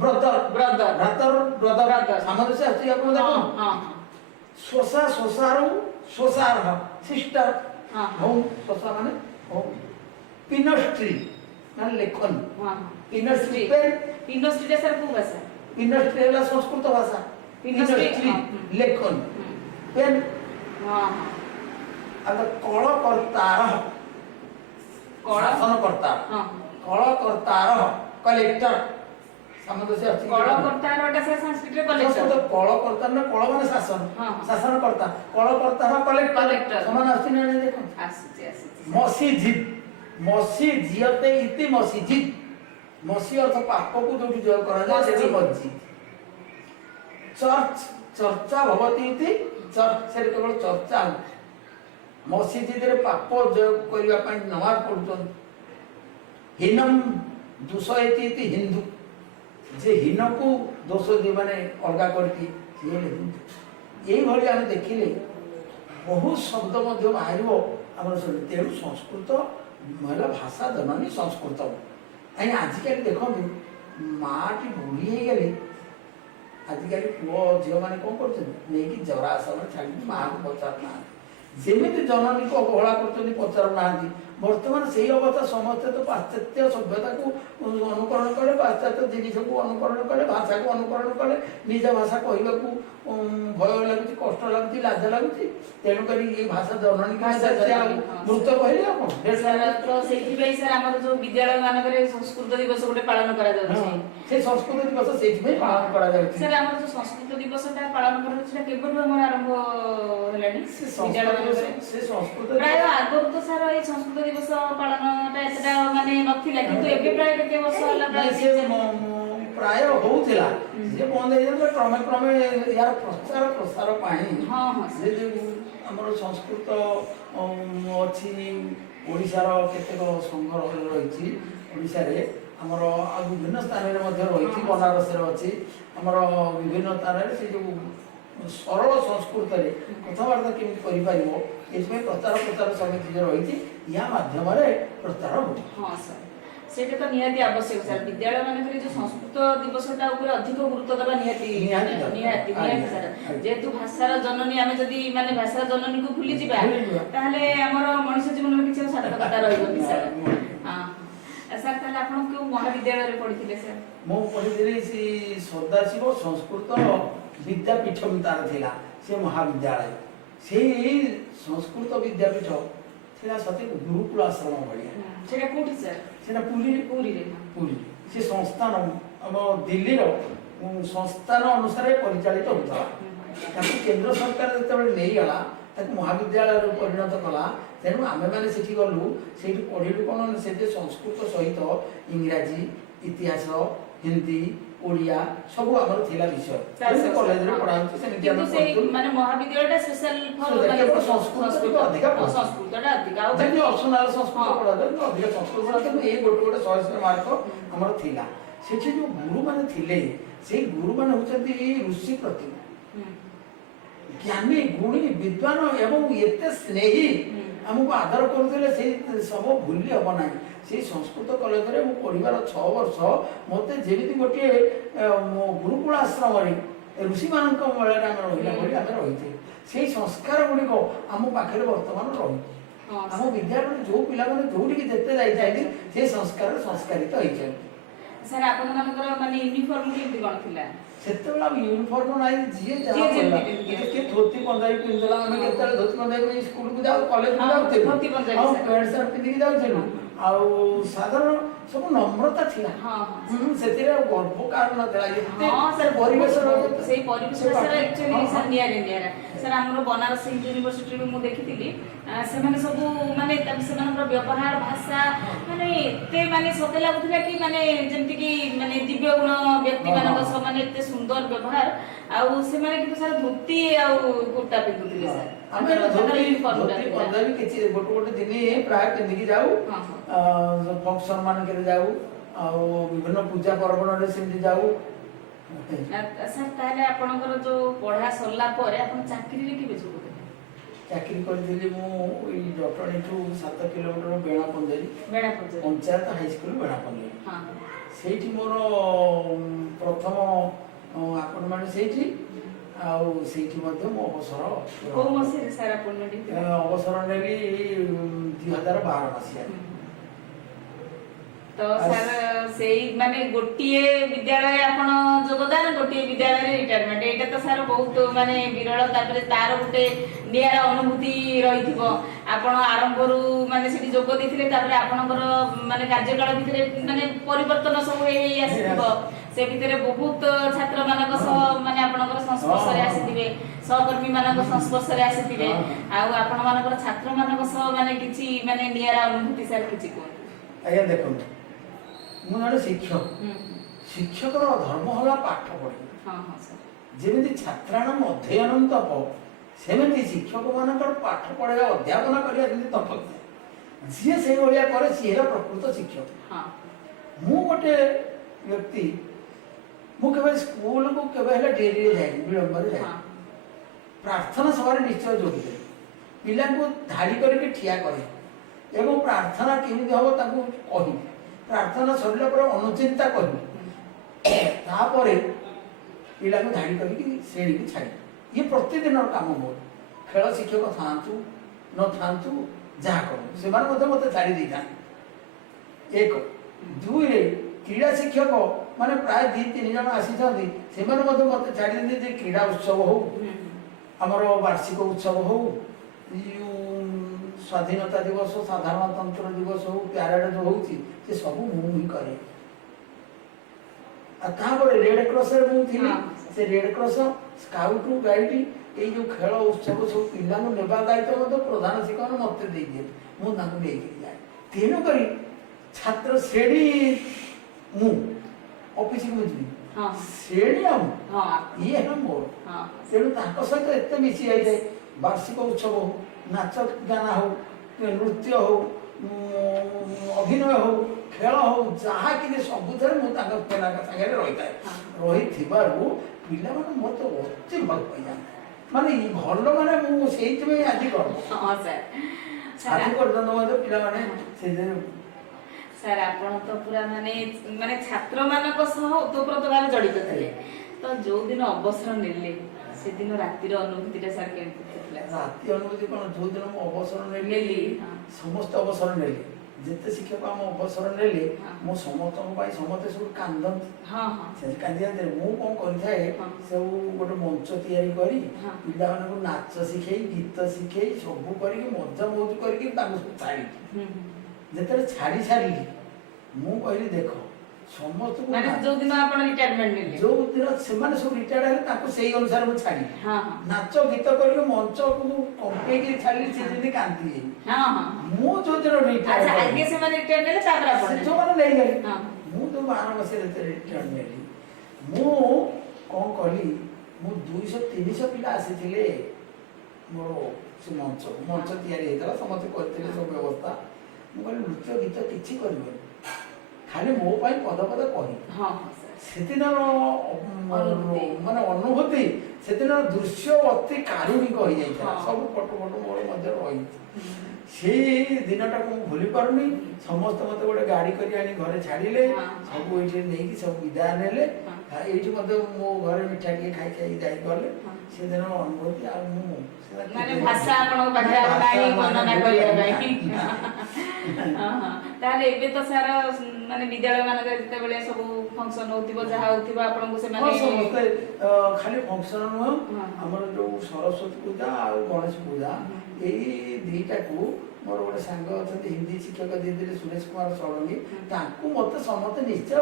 ব্রদর ব্রদর, ভ্রাতর ব্রদর। Brother. সামঞ্জস্য আছে ଆପଣ দেখুন। শোষা শোষারও শোষার সিস্টার, হোম শোষা মানে হোম। পিনস্ট্রি মানে লেখন, পিনস্ট্রি পেন। পিনোস্ট্রিটা স্যার কোন ভাষা? পিনস্ট্রি হলো সংস্কৃত ভাষা। পিনস্ট্রি লেখন পেন। আর কলকর্তার শাসনকর্তা, কলকর্তার কলেক্টর। সামঞ্জস্য আছে। কলকর্তারটা স্যার সংস্কৃতরে কলেক্টর। কলকর্তা না কল মানে শাসন, শাসনকর্তা। কলকর্তার কলেক্টর সমান আসছে না দেখুন। আসছে আসছে। মসজিদ, মসজিদে ইতি মসজিদ। মসি অর্থ পাপକୁ ଯୋଉଠି ଜୟ କରାଯାଏ ସେଠି ମସଜିଦ। ଚର୍ଚ୍ଚ, ଚର୍ଚ୍ଚା ଭବତି ଇତି ଚର୍ଚ୍ଚ, ସେଠି କେବଳ ଚର୍ଚ୍ଚା ହେଉଛି। ମସଜିଦରେ ପାପ ଜୟ କରିବା ପାଇଁ ନମାଜ ପଢୁଛନ୍ତି। ହୀନମ ଦୋଷୟତି ଇତି ହିନ୍ଦୁ, ଯେ ହୀନକୁ ଦୋଷ ଦିଏ ମାନେ ଅଲଗା କରିକି ସିଏ ହେଲେ ହିନ୍ଦୁ। ଏଇଭଳି ଆମେ ଦେଖିଲେ ବହୁତ ଶବ୍ଦ ମଧ୍ୟ ବାହାରିବ ଆମର ଶୁଣି। ତେଣୁ ସଂସ୍କୃତ ହେଲା ଭାଷା ଜନନୀ ସଂସ୍କୃତ। କାହିଁକି ଆଜିକାଲି ଦେଖନ୍ତୁ ମାଟି ବୁଢ଼ୀ ହେଇଗଲେ ଆଜିକାଲି ପୁଅ ଝିଅମାନେ କ'ଣ କରୁଛନ୍ତି, ନେଇକି ଜରା ଆସନ ଛାଡ଼ିକି ମାଆକୁ ପଚାରୁନାହାନ୍ତି। ଯେମିତି ଜନନୀକୁ ଅବହେଳା କରୁଛନ୍ତି ପଚାରୁନାହାନ୍ତି। ବର୍ତ୍ତମାନ ସେଇ ଅବସ୍ଥା। ସମସ୍ତେ ତ ପାଶ୍ଚାତ୍ୟ ସଭ୍ୟତାକୁ ଅନୁକରଣ କଲେ, ପାଶ୍ଚାତ୍ୟ ଜିନିଷକୁ ଅନୁକରଣ କଲେ, ଭାଷାକୁ ଅନୁକରଣ କଲେ। ନିଜ ଭାଷା କହିବାକୁ ଭୟ ଲାଗୁଛି, କଷ୍ଟ ଲାଗୁଛି, ଲାଜ ଲାଗୁଛି। ତେଣୁକରି ଏଇ ଭାଷା ଜନନୀ ମୃତ କହିଲେ ଆଉ କ'ଣ? ତ ସେଇଥିପାଇଁ ସାର୍ ଆମର ଯୋଉ ବିଦ୍ୟାଳୟ ମାନଙ୍କରେ ସଂସ୍କୃତ ଦିବସ ଗୋଟେ ପାଳନ କରାଯାଉଛି। ସେ ସଂସ୍କୃତ ଦିବସ ସେଇଥିପାଇଁ ପାଳନ କରାଯାଉଛି। ସାର୍ ଆମର ଯୋଉ ସଂସ୍କୃତ ଦିବସଟା ପାଳନ କରାଯାଉଛି ସେଟା କେବେଠୁ ଆମର ଆରମ୍ଭ ହେଲାଣି ବିଦ୍ୟାଳୟ ମାନଙ୍କରେ? ସେ ସଂସ୍କୃତ ପ୍ରାୟ ଆଗରୁ ତ ସାର୍ ଏଇ ସଂସ୍କୃତ ଦିବସ ପାଳନଟା ଏତେଟା ମାନେ ନଥିଲା, କିନ୍ତୁ ଏବେ ପ୍ରାୟ କେତେ ବର୍ଷ ହେଲା ପ୍ରାୟ ହଉଥିଲା, ସେ ବନ୍ଦ ହେଇଯାଉଥିଲା। କ୍ରମେ କ୍ରମେ ଏହାର ପ୍ରଚାର ପ୍ରସାର ପାଇଁ ସେ ଯୋଉ ଆମର ସଂସ୍କୃତ ଅଛି, ଓଡ଼ିଶାର କେତେକ ସଂଘ ରହିଛି ଓଡ଼ିଶାରେ, ଆମର ଆଉ ବିଭିନ୍ନ ସ୍ଥାନରେ ମଧ୍ୟ ରହିଛି। ବନାରସରେ ଅଛି, ଆମର ବିଭିନ୍ନ ସ୍ଥାନରେ ସେ ଯୋଉ ସରଳ ସଂସ୍କୃତରେ କଥାବାର୍ତ୍ତା କେମିତି କରିପାରିବ ଏଥିପାଇଁ ପ୍ରଚାର ପ୍ରଚାର ସମିତି ଯେ ରହିଛି, ୟା ମାଧ୍ୟମରେ ପ୍ରଚାର ହେଉଛି। ହଁ ସାର୍, ସେଇଟା ତ ନିହାତି ଆବଶ୍ୟକ ସାର୍। ବିଦ୍ୟାଳୟ ମାନଙ୍କରେ ଯୋଉ ସଂସ୍କୃତ ଦିବସଟା ଉପରେ ଅଧିକ ଗୁରୁତ୍ୱ ଦେବା ନିହାତି ସାର୍। ଯେହେତୁ ଭାଷାର ଜନନୀ, ଆମେ ଯଦି ମାନେ ଭାଷାର ଜନନୀକୁ ଭୁଲିଯିବା ତାହେଲେ ଆମର ମଣିଷ ଜୀବନରେ କିଛି ଆଉ ସାର୍ଥକତା ରହିବନି ସାର୍। ସାର୍ ତାହେଲେ ଆପଣ କେଉଁ ମହାବିଦ୍ୟାଳୟରେ ପଢିଥିଲେ ସାର୍? ମୁଁ ପଢିଥିଲି ସେ ସଦାଶିବ ସଂସ୍କୃତ ବିଦ୍ୟାପୀଠ ତାର ଥିଲା ସେ ମହାବିଦ୍ୟାଳୟ। ସେଇ ସଂସ୍କୃତ ବିଦ୍ୟାପୀଠ ଥିଲା ସତେ ଗୁରୁକୁଳ ଆଶ୍ରମ ଭଳିଆ। ସେଟା କୋଉଠି ସାର୍? ସେଟା ପୁରୀରେ। ପୁରୀ ସେ ସଂସ୍ଥାନ ଆମ ଦିଲ୍ଲୀର ସଂସ୍ଥାନ ଅନୁସାରେ ପରିଚାଳିତ ହେଉଥିଲା। ତାକୁ କେନ୍ଦ୍ର ସରକାର ଯେତେବେଳେ ନେଇଗଲା ତାକୁ ମହାବିଦ୍ୟାଳୟରେ ପରିଣତ କଲା। ତେଣୁ ଆମେମାନେ ସେଠି ଗଲୁ, ସେଇଠି ପଢିଲୁ କ'ଣ, ସେଠି ସଂସ୍କୃତ ସହିତ ଇଂରାଜୀ, ଇତିହାସ, ହିନ୍ଦୀ, ଓଡ଼ିଆ ସବୁ ଆମର ଥିଲା ବିଷୟ। କଲେଜରେ ପଢା ହଉଛି ସେମିତି ଆମେ ପଢୁଥିଲୁ। ମାନେ ମହାବିଦ୍ୟାଳୟଟା ସ୍ପେଶାଲ ସଂସ୍କୃତ ଅଧିକା ସଂସ୍କୃତଟା ଅଧିକା ଆଉ ଯେମିତି ଅପସନାଲ ସଂସ୍କୃତ ପଢାଯାଏ ଅଧିକା ସଂସ୍କୃତ ପଢା। କିନ୍ତୁ ଏଇ ଗୋଟେ ଗୋଟେ 100 ମାର୍କ ଆମର ଥିଲା। ସେଠି ଯୋଉ ଗୁରୁମାନେ ଥିଲେ ସେଇ ଗୁରୁମାନେ ହଉଛନ୍ତି ଋଷି ପ୍ରତିଭା, ଜ୍ଞାନୀ, ଗୁଣୀ, ବିଦ୍ୱାନ ଏବଂ ଏତେ ସ୍ନେହୀ ଆମକୁ ଆଦର କରୁଥିଲେ ସେଇ ସବୁ ଭୁଲି ହେବ ନାହିଁ। ସେଇ ସଂସ୍କୃତ କଲେଜରେ ମୁଁ ପଢ଼ିବାର 6 ବର୍ଷ ମୋତେ ଯେମିତି ଗୋଟିଏ ଗୁରୁକୁଳ ଆଶ୍ରମରେ ଋଷିମାନଙ୍କ ମେଳରେ ଆମେ ରହିଲା ଭଳି ଆମେ ରହିଛେ। ସେଇ ସଂସ୍କାର ଗୁଡ଼ିକ ଆମ ପାଖରେ ବର୍ତ୍ତମାନ ରହିଛି। ଆମ ବିଦ୍ୟାଳୟରେ ଯୋଉ ପିଲାମାନେ ଯୋଉଠିକି ଯେତେ ଯାଇଥାନ୍ତି ସେ ସଂସ୍କାରରେ ସଂସ୍କାରିତ ହେଇଛନ୍ତି। ସାର୍ ଆପଣମାନଙ୍କର ମାନେ ୟୁନିଫର୍ମ କେମିତି କ'ଣ ଥିଲା? ସେତେବେଳେ ଆଉ ୟୁନିଫର୍ମ ନାହିଁ, ଯିଏ ଯାହା କଲା କିଏ ଧୋତି ପଞ୍ଜାବୀ ପିନ୍ଧିଲା। ଆମେ କେତେବେଳେ ଧୋତି ପଞ୍ଜାବୀ ପିନ୍ଧି ସ୍କୁଲକୁ ଯାଉ, କଲେଜକୁ ଯାଉଥିଲୁ, ଆଉ ପ୍ୟାଣ୍ଟ ସାର୍ଟ ପିନ୍ଧିକି ଯାଉଥିଲୁ। ଆଉ ସାଧାରଣ ସବୁ ନମ୍ରତା ଥିଲା। ସେଥିରେ ଆଉ ଗର୍ବ କାରଣ ନଥିଲା। ଏତେ ପରିବେଶ ସେଇ ପରିବେଶ ସାର୍ ଆକ୍ଚୁଆଲି ସାର୍ ନିଆରା। ସାର୍ ଆମର ବନାରସ ହିନ୍ଦୁ ୟୁନିଭର୍ସିଟିରେ ମୁଁ ଦେଖିଥିଲି ସେମାନେ ସବୁ ମାନେ ସେମାନଙ୍କର ବ୍ୟବହାର ଭାଷା ମାନେ ଏତେ ମାନେ ସତେ ଲାଗୁଥିଲା କି ମାନେ ଯେମିତିକି ମାନେ ଦିବ୍ୟ ଗୁଣ ବ୍ୟକ୍ତିମାନଙ୍କ ସହ ମାନେ ଏତେ ସୁନ୍ଦର ବ୍ୟବହାର। ଆଉ ସେମାନେ କିନ୍ତୁ ସାର୍ ଧୋତି ଆଉ କୁର୍ତ୍ତା ପିନ୍ଧୁଥିଲେ ସାର୍। ଆମେ ଧୋତି ପଞ୍ଜାବୀ କିଛି ଗୋଟେ ଦିନ ପ୍ରାୟ ପିନ୍ଧିକି ଯାଉ, ଫଙ୍କସନ ମାନଙ୍କରେ ଯାଉ, ଆଉ ବିଭିନ୍ନ ପୂଜା ପର୍ବଣରେ ସେମିତି ଯାଉ। ସାର୍ ତାହେଲେ ଆପଣଙ୍କର ଯୋଉ ପଢା ସରିଲା ପରେ ଆପଣ ଚାକିରିରେ କେବେ ଯୋଗ ଦେଲେ? ଚାକିରି କରିଥିଲି ମୁଁ ଏଇ ଜଟଣୀଠୁ 7 କିଲୋମିଟର ବେଣାପଞ୍ଜରୀ ପଞ୍ଚାୟତ ହାଇସ୍କୁଲ ବେଣାପଞ୍ଜରୀ। ସେଇଠି ମୋର ପ୍ରଥମ ଆପଏଣ୍ଟମେଣ୍ଟ ସେଇଠି। ଆଉ ସେଇଠି ମଧ୍ୟ ମୁଁ ଅବସର ଅବସର ନେଲି 2012 ମସିହା। ତ ସାର୍ ସେଇ ମାନେ ଗୋଟିଏ ବିଦ୍ୟାଳୟରେ ଆପଣ ଯୋଗଦାନ, ଗୋଟିଏ ବିଦ୍ୟାଳୟରେ ରିଟାୟାରମେଣ୍ଟ, ଏଇଟା ତ ସାର୍ ବହୁତ ମାନେ ବିରଳ। ତାପରେ ତାର ଗୋଟେ ନିଆରା ଅନୁଭୂତି ରହିଥିବ। ଆପଣ ଆରମ୍ଭରୁ ମାନେ ସେଠି ଯୋଗ ଦେଇଥିଲେ, ତାପରେ ଆପଣଙ୍କର ମାନେ କାର୍ଯ୍ୟକାଳ ଭିତରେ ମାନେ ପରିବର୍ତ୍ତନ ସବୁ ହେଇ ଆସିଥିବ। ସେ ଭିତରେ ବହୁତ ଛାତ୍ର ମାନଙ୍କ ସହ ମାନେ ଆପଣଙ୍କର ସଂସ୍ପର୍ଶରେ ଆସିଥିବେ, ସହକର୍ମୀ ମାନଙ୍କ ସଂସ୍ପର୍ଶରେ ଆସିଥିବେ। ଆଉ ଆପଣ ମାନଙ୍କର ଛାତ୍ର ମାନଙ୍କ ସହ ମାନେ କିଛି ମାନେ ନିଆରା ଅନୁଭୂତି ସାର୍ କିଛି କୁହନ୍ତୁ। ଆଜ୍ଞା ଦେଖନ୍ତୁ, ମୁଁ ଜଣେ ଶିକ୍ଷକ। ଶିକ୍ଷକର ଧର୍ମ ହେଲା ପାଠ ପଢ଼ିବା। ଯେମିତି ଛାତ୍ରାଣାମ ଅଧ୍ୟୟନଂ ତପ, ସେମିତି ଶିକ୍ଷକ ମାନଙ୍କର ପାଠ ପଢ଼ାଇବା ଅଧ୍ୟାପନ କରିବା ଯେମିତି ତପସ୍ୟା। ଯିଏ ସେଇଭଳିଆ କରେ ସିଏ ହେଲା ପ୍ରକୃତ ଶିକ୍ଷକ। ମୁଁ ଗୋଟେ ବ୍ୟକ୍ତି, ମୁଁ କେବେ ସ୍କୁଲକୁ କେବେ ହେଲେ ଡେରିରେ ଯାଇନି, ବିଳମ୍ବରେ ଯାଇନି। ପ୍ରାର୍ଥନା ସଭାରେ ନିଶ୍ଚୟ ଯୋଗଦେବି, ପିଲାଙ୍କୁ ଧାଡ଼ି କରିକି ଠିଆ କରେ ଏବଂ ପ୍ରାର୍ଥନା କେମିତି ହବ ତାଙ୍କୁ କହିବି। ପ୍ରାର୍ଥନା ସରିଲା ପରେ ଅନୁଚିନ୍ତା କରିବି, ତାପରେ ପିଲାଙ୍କୁ ଧାଡ଼ି କରିକି ଶ୍ରେଣୀକୁ ଛାଡ଼ିବି। ଇଏ ପ୍ରତିଦିନର କାମ ମୋର। ଖେଳ ଶିକ୍ଷକ ଥାଆନ୍ତୁ ନଥାନ୍ତୁ, ଯାହା କରନ୍ତୁ, ସେମାନେ ମଧ୍ୟ ମୋତେ ଛାଡ଼ି ଦେଇଥାନ୍ତି। 1 2ରେ କ୍ରୀଡ଼ା ଶିକ୍ଷକ ମାନେ ପ୍ରାୟ 2-3 ଜଣ ଆସିଥାନ୍ତି, ସେମାନେ ମଧ୍ୟ ମୋତେ ଛାଡ଼ି ଦିଅନ୍ତି। ଯେ କ୍ରୀଡ଼ା ଉତ୍ସବ ହଉ, ଆମର ବାର୍ଷିକ ଉତ୍ସବ ହଉ, ସ୍ୱାଧୀନତା ଦିବସ, ସାଧାରଣତନ୍ତ୍ର ଦିବସ ହଉ, ପ୍ୟାରେଡ୍ ଯୋଉ ହଉଛି, ସେ ସବୁ ମୁଁ ହିଁ କରେ। ଆଉ ତାପରେ ରେଡ୍ କ୍ରସରେ ମୁଁ ଥିଲି। ସେ ରେଡ୍ କ୍ରସ, ସ୍କାଉଟ ଗାଇଡ୍, ଏଇ ଯୋଉ ଖେଳ ଉତ୍ସବ ସବୁ ପିଲାଙ୍କୁ ନେବା ଦାୟିତ୍ୱ ମଧ୍ୟ ପ୍ରଧାନ ଶିକ୍ଷକ ମୋତେ ଦେଇଦିଅନ୍ତି। ମୁଁ ତାଙ୍କୁ ନେଇକି ଯାଏ। ତେଣୁକରି ଛାତ୍ର ଶ୍ରେଣୀ ମୁଁ ଅଫିସକୁ ଯିବି, ଶ୍ରେଣୀ ଆଉ ଇଏ ହେଲା ମୋର। ତେଣୁ ତାଙ୍କ ସହିତ ଏତେ ମିଶି ଯାଇଥାଏ। ବାର୍ଷିକ ଉତ୍ସବ ହଉ, ନାଚ ଗାନ ହଉ, ନୃତ୍ୟ ହଉ, ଅଭିନୟ ହଉ, ଖେଳ ହଉ, ଯାହା କିଛି ସବୁଥିରେ ମୁଁ ତାଙ୍କ ସାଙ୍ଗରେ ରହିଥାଏ। ରହିଥିବାରୁ ପିଲାମାନେ ମୋତେ ଅତି ଭଲ ପାଇଯାନ୍ତି। ମାନେ ଭଲ ମାନେ ମୁଁ ସେଇଥିପାଇଁ ଆଜି ଗର୍ବ। ଆଜି ପର୍ଯ୍ୟନ୍ତ ମଧ୍ୟ ପିଲାମାନେ ସେଇଥିରେ। ସାର୍ ଆପଣ ତ ପୁରା ମାନେ ଛାତ୍ର ମାନଙ୍କ ସହ ଓତପ୍ରୋତ ଭାବେ ଜଡିତ ଥିଲେ। ତ ଯୋଉ ଦିନ ଅବସର ନେଲେ ସେଦିନ ରାତିର ଅନୁଭୂତିଟା ସାର୍ କେମିତି ଥିଲା? ରାତି ଅନୁଭୂତି କ'ଣ, ଯୋଉ ଦିନ ମୁଁ ଅବସର ନେଲି, ସମସ୍ତେ ଅବସର ନେଲେ, ଯେତେ ଶିକ୍ଷକ ଆମ ଅବସର ନେଲେ, ମୁଁ ସମସ୍ତଙ୍କ ପାଇଁ ସମସ୍ତେ ସବୁ କାନ୍ଦନ୍ତି। ସେ କାନ୍ଦିଯାନ୍ତି। ମୁଁ କ'ଣ କରିଥାଏ, ସବୁ ଗୋଟେ ମଞ୍ଚ ତିଆରି କରି ପିଲାମାନଙ୍କୁ ନାଚ ଶିଖେଇ, ଗୀତ ଶିଖେଇ, ସବୁ କରିକି ମଜା ମଉଜ କରିକି ତାଙ୍କୁ ସବୁ ଛାଡ଼ିଲି। ଯେତେବେଳେ ଛାଡ଼ି ସାରିଲି, ମୁଁ କହିଲି ଦେଖ ସମସ୍ତଙ୍କୁ, ଯୋଉଦିନ ଆପଣ ରିଟାୟାରମେଣ୍ଟ ନେଲେ, ଯୋଉ ଦିନ ସେମାନେ ସବୁ ରିଟାୟାର୍ଡ ହେଲେ ତାଙ୍କୁ ସେଇ ଅନୁସାରେ ମୁଁ ଛାଡ଼ିଲି। ନାଚ ଗୀତ କରିକି ମଞ୍ଚକୁ କମ୍ପେଇକି ଛାଡ଼ିଲି। ସେ ଯେମିତି କାନ୍ଦିବେ। ମୁଁ ଯୋଉ ଦିନ ରିଟାୟାର୍ଡ ଯୋଉମାନେ ନେଇଗଲି, ମୁଁ ଯୋଉ 12 ମସିହାରେ ରିଟାୟାର୍ଡ ନେଲି, ମୁଁ କ'ଣ କଲି, ମୁଁ 200-300 ପିଲା ଆସିଥିଲେ ମୋର ସେ ମଞ୍ଚ ତିଆରି ହେଇଥିଲା, ସମସ୍ତେ କରିଥିଲେ ସବୁ ବ୍ୟବସ୍ଥା। ମୁଁ କହିଲି ନୃତ୍ୟ ଗୀତ କିଛି କରିବନି, ଖାଲି ମୋ ପାଇଁ ପଦ ପଦ କହି। ସେଦିନର ମାନେ ଅନୁଭୂତି, ସେଦିନର ଦୃଶ୍ୟ ଅତି କାରୁଣିକ ହେଇଯାଇଥିଲା। ସବୁ ଫଟୋ ମୋର ମଧ୍ୟ ରହିଛି। ସେଇ ଦିନଟାକୁ ମୁଁ ଭୁଲି ପାରୁନି। ସମସ୍ତେ ମତେ ଗୋଟେ ଗାଡି କରି ଆଣି ଘରେ ଛାଡ଼ିଲେ, ହଁ। ସବୁ ଏଇଠି ନେଇକି ସବୁ ବିଦାୟ ନେଲେ। ହଁ। ଏଇଠି ମଧ୍ୟ ମୋ ଘରେ ମିଠା ଟିକେ ଖାଇ ଖାଇ ଯାଇ ଗଲେ। ହଁ। ସେଦିନ ଅନୁଭୂତି ଆଉ ମୁଁ ମାନେ ଭାଷା ଆପଣଙ୍କ ପାଖରେ ଆଉ ନାହିଁ ବର୍ଣ୍ଣନା କରିବା ପାଇଁ। ତାହେଲେ ଏବେ ତ ସାର ମାନେ ବିଦ୍ୟାଳୟ ମାନଙ୍କରେ ଯେତେବେଳେ ସବୁ ଫଙ୍କସନ ହଉଥିବ ଯାହା ହଉଥିବ ଆପଣଙ୍କୁ ସେମାନେ ସମସ୍ତେ ଖାଲି ଫଙ୍କସନ ନୁହଁ, ହଁ। ଆମର ଯୋଉ ସରସ୍ୱତୀ ପୂଜା ଆଉ ଗଣେଶ ପୂଜା ଏଇ ଦିଟାକୁ ମୋର ଗୋଟେ ସାଙ୍ଗ ଅଛନ୍ତି ହିନ୍ଦୀ ଶିକ୍ଷକ ଦିଦି ସୁରେଶ କୁମାର ଷଡ଼ଙ୍ଗୀ, ତାଙ୍କୁ ମତେ ସମସ୍ତେ ନିଶ୍ଚୟ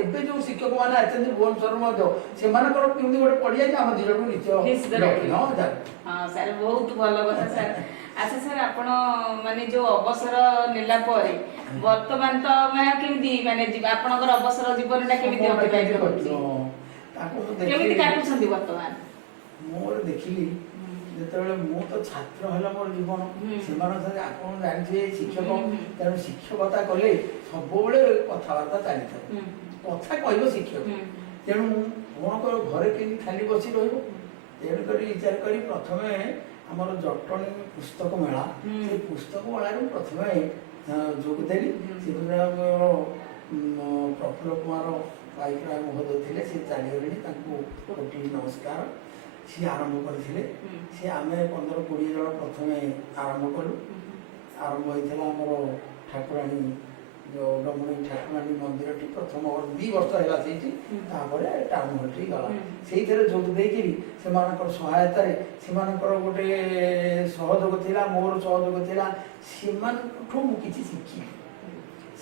ଏବେ ଯୋଉ ଶିକ୍ଷକ ମାନେ ଅଛନ୍ତି ଭୁବନେଶ୍ୱର ମଧ୍ୟ ସେମାନଙ୍କର କେମିତି ଗୋଟେ ପଡ଼ିଯାଇଛି ଆମ ଦିନକୁ ନିଶ୍ଚୟ ନିଶ୍ଚିତ। ହଁ ଯାଉ। ହଁ ସାର୍ ବହୁତ ଭଲ କଥା ସାର୍। ଆଚ୍ଛା ସାର୍ ଆପଣ ମାନେ ଯୋଉ ଅବସର ନେଲା ପରେ ବର୍ତ୍ତମାନ ତ ମାନେ କେମିତି ମାନେ ଆପଣଙ୍କର ଅବସର ଜୀବନଟା କେମିତି ଅତିବାହିତ କରୁଛି, ତାକୁ ମୁଁ କେମିତି ଦେଖିଲି, କାଟୁଛନ୍ତି ବର୍ତ୍ତମାନ? ମୋର ଦେଖିଲି ଯେତେବେଳେ ମୁଁ ତ ଛାତ୍ର ହେଲା ମୋର ଜୀବନ, ସେମାନଙ୍କ ସାଙ୍ଗେ ଆପଣ ଜାଣିଥିବେ ଶିକ୍ଷକ, ତେଣୁ ଶିକ୍ଷକତା କଲେ ସବୁବେଳେ କଥାବାର୍ତ୍ତା ଚାଲିଥାଏ, କଥା କହିବ ଶିକ୍ଷକ। ତେଣୁ କଣ କର ଘରେ କେମିତି ଖାଲି ବସି ରହିବ, ତେଣୁକରି ବିଚାର କରି ପ୍ରଥମେ ଆମର ଜଟଣୀ ପୁସ୍ତକ ମେଳା, ସେ ପୁସ୍ତକ ମେଳାରେ ମୁଁ ପ୍ରଥମେ ଯୋଗ ଦେଲି। ସେଦିନ ଆମର ପ୍ରଫୁଲ୍ଲ କୁମାର ପାଇକରାୟ ମହୋଦୟ ଥିଲେ, ସେ ଚାଲିଗଲେଣି, ତାଙ୍କୁ କୋଟି ନମସ୍କାର। ସିଏ ଆରମ୍ଭ କରିଥିଲେ। ସିଏ ଆମେ 15-20 ଜଣ ପ୍ରଥମେ ଆରମ୍ଭ କଲୁ। ଆରମ୍ଭ ହେଇଥିଲା ଆମର ଠାକୁରାଣୀ ଯେଉଁ ଡମଣୀ ଠାକୁରାଣୀ ମନ୍ଦିରଟି ପ୍ରଥମ 2 ବର୍ଷ ହେଲା ସେଇଠି, ତାପରେ ଟାଉନ ହଲଟି ଗଲା। ସେଇଥିରେ ଯୋଗ ଦେଇକିରି ସେମାନଙ୍କର ସହାୟତାରେ ସେମାନଙ୍କର ଗୋଟେ ସହଯୋଗ ଥିଲା, ମୋର ସହଯୋଗ ଥିଲା, ସେମାନଙ୍କଠୁ ମୁଁ କିଛି ଶିଖିଲି।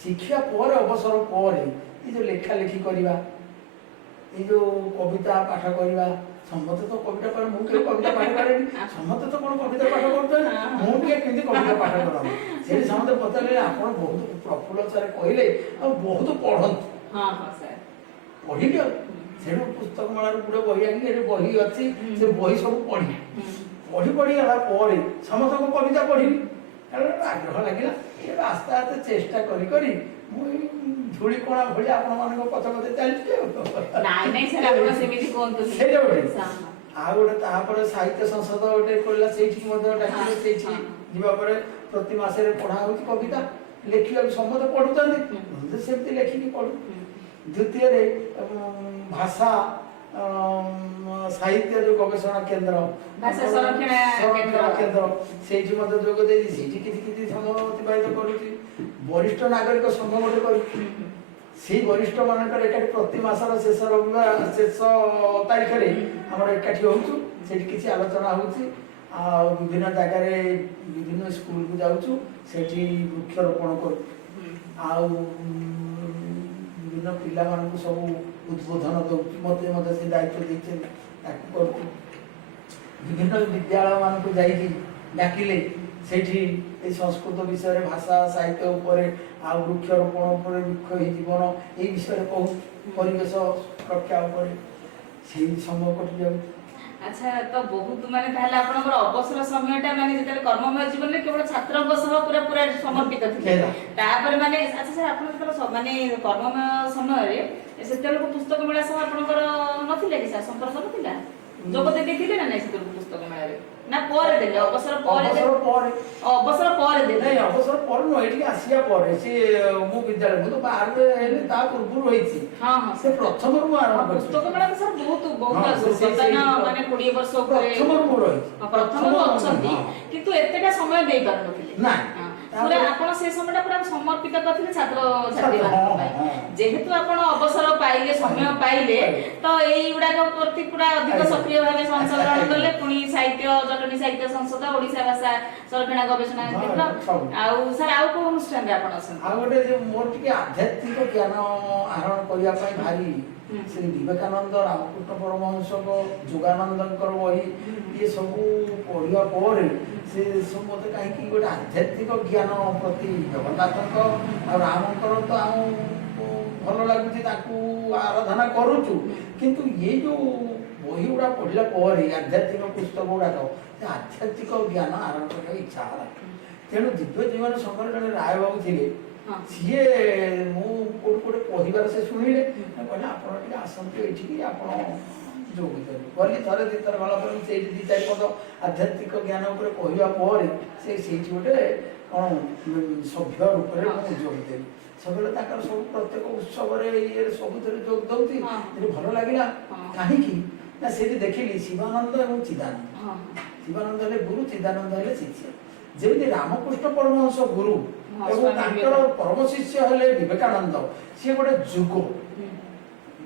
ଶିଖିବା ପରେ ଅବସର ପରେ ଏ ଯେଉଁ ଲେଖା ଲେଖି କରିବା, ଏଇ ଯେଉଁ କବିତା ପାଠ କରିବା, ସମସ୍ତେ ତ କବିତା ପାଠ, ମୁଁ କେବେ କବିତା ପାଠ କରେନି, ସମସ୍ତେ ତ କଣ କବିତା ପାଠ କରୁଛନ୍ତି, ମୁଁ ଟିକେ କେମିତି କବିତା ପାଠ କରନ୍ତି। ସେଠି ସମସ୍ତେ ପଚାରିଲେ ଆପଣ ବହୁତ ପ୍ରଫୁଲ୍ଲ ସାର୍ କହିଲେ ଆଉ ବହୁତ ପଢ଼ନ୍ତୁ। ପଢ଼ିଲି ଆଉ ସେଠୁ ପୁସ୍ତକ ମେଳାରୁ ଗୋଟେ ବହି ଆଣିକି, ଏଠି ବହି ଅଛି, ସେ ବହି ସବୁ ପଢ଼ି ଗଲା ପରେ ସମସ୍ତଙ୍କ କବିତା ପଢ଼ିଲି, ଆଗ୍ରହ ଲାଗିଲା। ଆସ୍ତେ ଆସ୍ତେ ଚେଷ୍ଟା କରି କରି ମୁଁ ଏଇ ଧୂଳି କଣା ଭଳି ଆପଣମାନଙ୍କ ପଛ ପଛେ ଚାଲିଛି ଆଉ। ସେଇଟା ଗୋଟେ। ଆଉ ଗୋଟେ ତାପରେ ସାହିତ୍ୟ ସଂସଦ ଗୋଟେ ଖୋଲିଲା, ସେଇଠିକି ମଧ୍ୟ ଡାକିଲେ, ସେଇଠି ଯିବା ପରେ ପ୍ରତି ମାସରେ ପଢ଼ା ହଉଛି କବିତା, ଲେଖିବାକୁ ସମସ୍ତେ ପଢ଼ୁଛନ୍ତି, ସେମିତି ଲେଖିକି ପଢ଼ୁ। ଦ୍ୱିତୀୟରେ ଭାଷା ସାହିତ୍ୟ ଯୋଉ ଗବେଷଣା କେନ୍ଦ୍ର, ଭାଷା ସଂରକ୍ଷଣ କେନ୍ଦ୍ର, ସେଇଠି ମଧ୍ୟ ଯୋଗ ଦେଇଛି, ସେଇଠି କିଛି କିଛି ସମୟ ଅତିବାହିତ କରୁଛି। ବରିଷ୍ଠ ନାଗରିକ ସଂଘ ଗୋଟେ କରୁଛି, ସେଇ ବରିଷ୍ଠ ମାନଙ୍କର ଏକାଠି ପ୍ରତି ମାସର ଶେଷ ରବିବାର, ଶେଷ ତାରିଖରେ ଆମର ଏକାଠି ହଉଛୁ, ସେଠି କିଛି ଆଲୋଚନା ହଉଛି। ଆଉ ବିଭିନ୍ନ ଜାଗାରେ ବିଭିନ୍ନ ସ୍କୁଲକୁ ଯାଉଛୁ, ସେଠି ବୃକ୍ଷରୋପଣ କରୁଛୁ। ଆଉ ବିଭିନ୍ନ ପିଲାମାନଙ୍କୁ ସବୁ ଉଦ୍ବୋଧନ ଦେଉଛି, ମୋତେ ମଧ୍ୟ ସେ ଦାୟିତ୍ୱ ଦେଇଛନ୍ତି, ତାକୁ କରୁଛୁ। ବିଭିନ୍ନ ବିଦ୍ୟାଳୟ ମାନଙ୍କୁ ଯାଇକି ଡାକିଲେ ସେଇଠି এই ସଂସ୍କୃତ ବିଷୟରେ, ଭାଷା ସାହିତ୍ୟ ଉପରେ, ଆଉ ବୃକ୍ଷରୋପଣ ଉପରେ, ବୃକ୍ଷ ହିଁ ଜୀବନ এই ବିଷୟରେ କହୁ, ପରିବେଶ ରକ୍ଷା ଉପରେ, ସେଇ ସମୟ କଟି ଯାଉଛି। ଆଚ୍ଛା, ତ ବହୁତ ମାନେ ତାହେଲେ ଆପଣଙ୍କର ଅବସର ସମୟଟା ମାନେ ଯେତେବେଳେ କର୍ମମୟ ଜୀବନରେ କେବଳ ଛାତ୍ରଙ୍କ ସହ ପୁରା ପୁରା ସମର୍ପିତ ଥିଲେ। ତାପରେ ମାନେ ଆଚ୍ଛା ସାର୍, ଆପଣ ଯେତେବେଳେ ମାନେ କର୍ମମୟ ସମୟରେ ସେତେବେଳକୁ ପୁସ୍ତକ ମେଳା ସହ ଆପଣଙ୍କର ନଥିଲା କି ସାର୍, ସମ୍ପର୍କ ନଥିଲା? ଯୋଗ ଦେଇଥିଲେ ନା ନାଇଁ ସେତେବେଳକୁ ପୁସ୍ତକ ମେଳାରେ, ନା ପରେ ଦେଲେ? ଅବସର ପରେ ଦେଲେ? ଅବସର ପରେ ଦେଲେ? ନାଇଁ, ଅବସର ପରେ ନୁହଁ, ଏଠିକି ଆସିବା ପରେ। ସେ ମୁଁ ବିଦ୍ୟାଳୟ, ମୁଁ ତ ବାହାରେ ହେଲି, ତା ପୂର୍ବରୁ ହେଇଛି। ସେ ପ୍ରଥମରୁ ମୁଁ ଆରମ୍ଭ କରିଛି। ପୁସ୍ତକ ମେଳା ତ ସାର୍ ବହୁତ ମାନେ 20 ବର୍ଷ ଉପରେ ପ୍ରଥମରୁ ଅଛନ୍ତି, କିନ୍ତୁ ଏତେଟା ସମୟ ଦେଇ ପାରୁନଥିଲେ। ପୁରା ଆପଣ ସେ ସମୟଟା ପୁରା ସମର୍ପିତ କରିଥିଲେ ଛାତ୍ରଛାତ୍ରୀମାନଙ୍କ ପାଇଁ। ଯେହେତୁ ଆପଣ ଅବସର ପାଇଲେ, ସମୟ ପାଇଲେ, ତ ଏଇଗୁଡାକ ପ୍ରତି ପୁରା ଅଧିକ ସକ୍ରିୟ ଭାବେ ଅଂଶଗ୍ରହଣ କଲେ। ପୁଣି ସାହିତ୍ୟ, ଜଟଣୀ ସାହିତ୍ୟ ସଂସଦ, ଓଡିଶା ଭାଷା ସଂରକ୍ଷଣ ଗବେଷଣା କେନ୍ଦ୍ର, ଆଉ ସାର୍ ଆଉ କୋଉ ଅନୁଷ୍ଠାନରେ ଆପଣ ଅଛନ୍ତି? ଆଉ ଗୋଟେ ଯେ ମୋର ଟିକେ ଆଧ୍ୟାତ୍ମିକ ଜ୍ଞାନ ଆହରଣ କରିବା ପାଇଁ ଭାରି, ଶ୍ରୀ ବିବେକାନନ୍ଦ, ରାମକୃଷ୍ଣ ପରମହଂସଙ୍କ, ଯୋଗାନନ୍ଦଙ୍କର ବହି ଇଏ ସବୁ ପଢିବା ପରେ ସେ ସବୁ ମତେ କାହିଁକି ଗୋଟେ ଆଧ୍ୟାତ୍ମିକ ଜ୍ଞାନ ପ୍ରତି, ଜଗନ୍ନାଥଙ୍କ ଆଉ ରାମଙ୍କର ତ ଆମକୁ ଭଲ ଲାଗୁଛି, ତାକୁ ଆରାଧନା କରୁଛୁ, କିନ୍ତୁ ଏ ଯୋଉ ବହି ଗୁଡା ପଢିଲା ପରେ ଆଧ୍ୟାତ୍ମିକ ପୁସ୍ତକ ଗୁଡାକ, ସେ ଆଧ୍ୟାତ୍ମିକ ଜ୍ଞାନ ଆହରଣ କରିବାକୁ ଇଚ୍ଛା ହେଲା। ତେଣୁ ଦିବ୍ୟ ଜୀବନ ସଂଘର ଜଣେ ରାୟ ବାବୁ ଥିଲେ, ସିଏ ମୁଁ କୋଉଠି କହିବାର ସେ ଶୁଣିଲେ, କହିଲେ ଆପଣ ଟିକେ ଆସନ୍ତୁ ଏଇଠିକି, ଆପଣ ଯୋଗ ଦେବେ। ଗଲି ଥରେ 2 ଥର ଗଲା ପରେ ସେଇଠି 2-4 ପଦ ଆଧ୍ୟାତ୍ମିକ ଜ୍ଞାନ ଉପରେ କହିବା ପରେ ସେ ସେଇଠି ଗୋଟେ କ'ଣ ସଭ୍ୟ ରୂପରେ ମୁଁ ଯୋଗ ଦେବି। ସବୁବେଳେ ତାଙ୍କର ସବୁ ପ୍ରତ୍ୟେକ ଉତ୍ସବରେ ଇଏରେ ସବୁଥିରେ ଯୋଗ ଦେଉଛି। ସେଠି ଭଲ ଲାଗିଲା କାହିଁକି ନା ସେଠି ଦେଖିଲି ଶିବାନନ୍ଦ ଏବଂ ଚିଦାନନ୍ଦ। ଶିବାନନ୍ଦ ହେଲେ ଗୁରୁ, ଚିଦାନନ୍ଦ ହେଲେ ଶିଷ୍ୟ। ଯେମିତି ରାମକୃଷ୍ଣ ପରମହଂସ ଗୁରୁ ଏବଂ ତାଙ୍କର ପରମ ଶିଷ୍ୟ ହେଲେ ବିବେକାନନ୍ଦ। ସିଏ ଗୋଟେ ଯୁଗ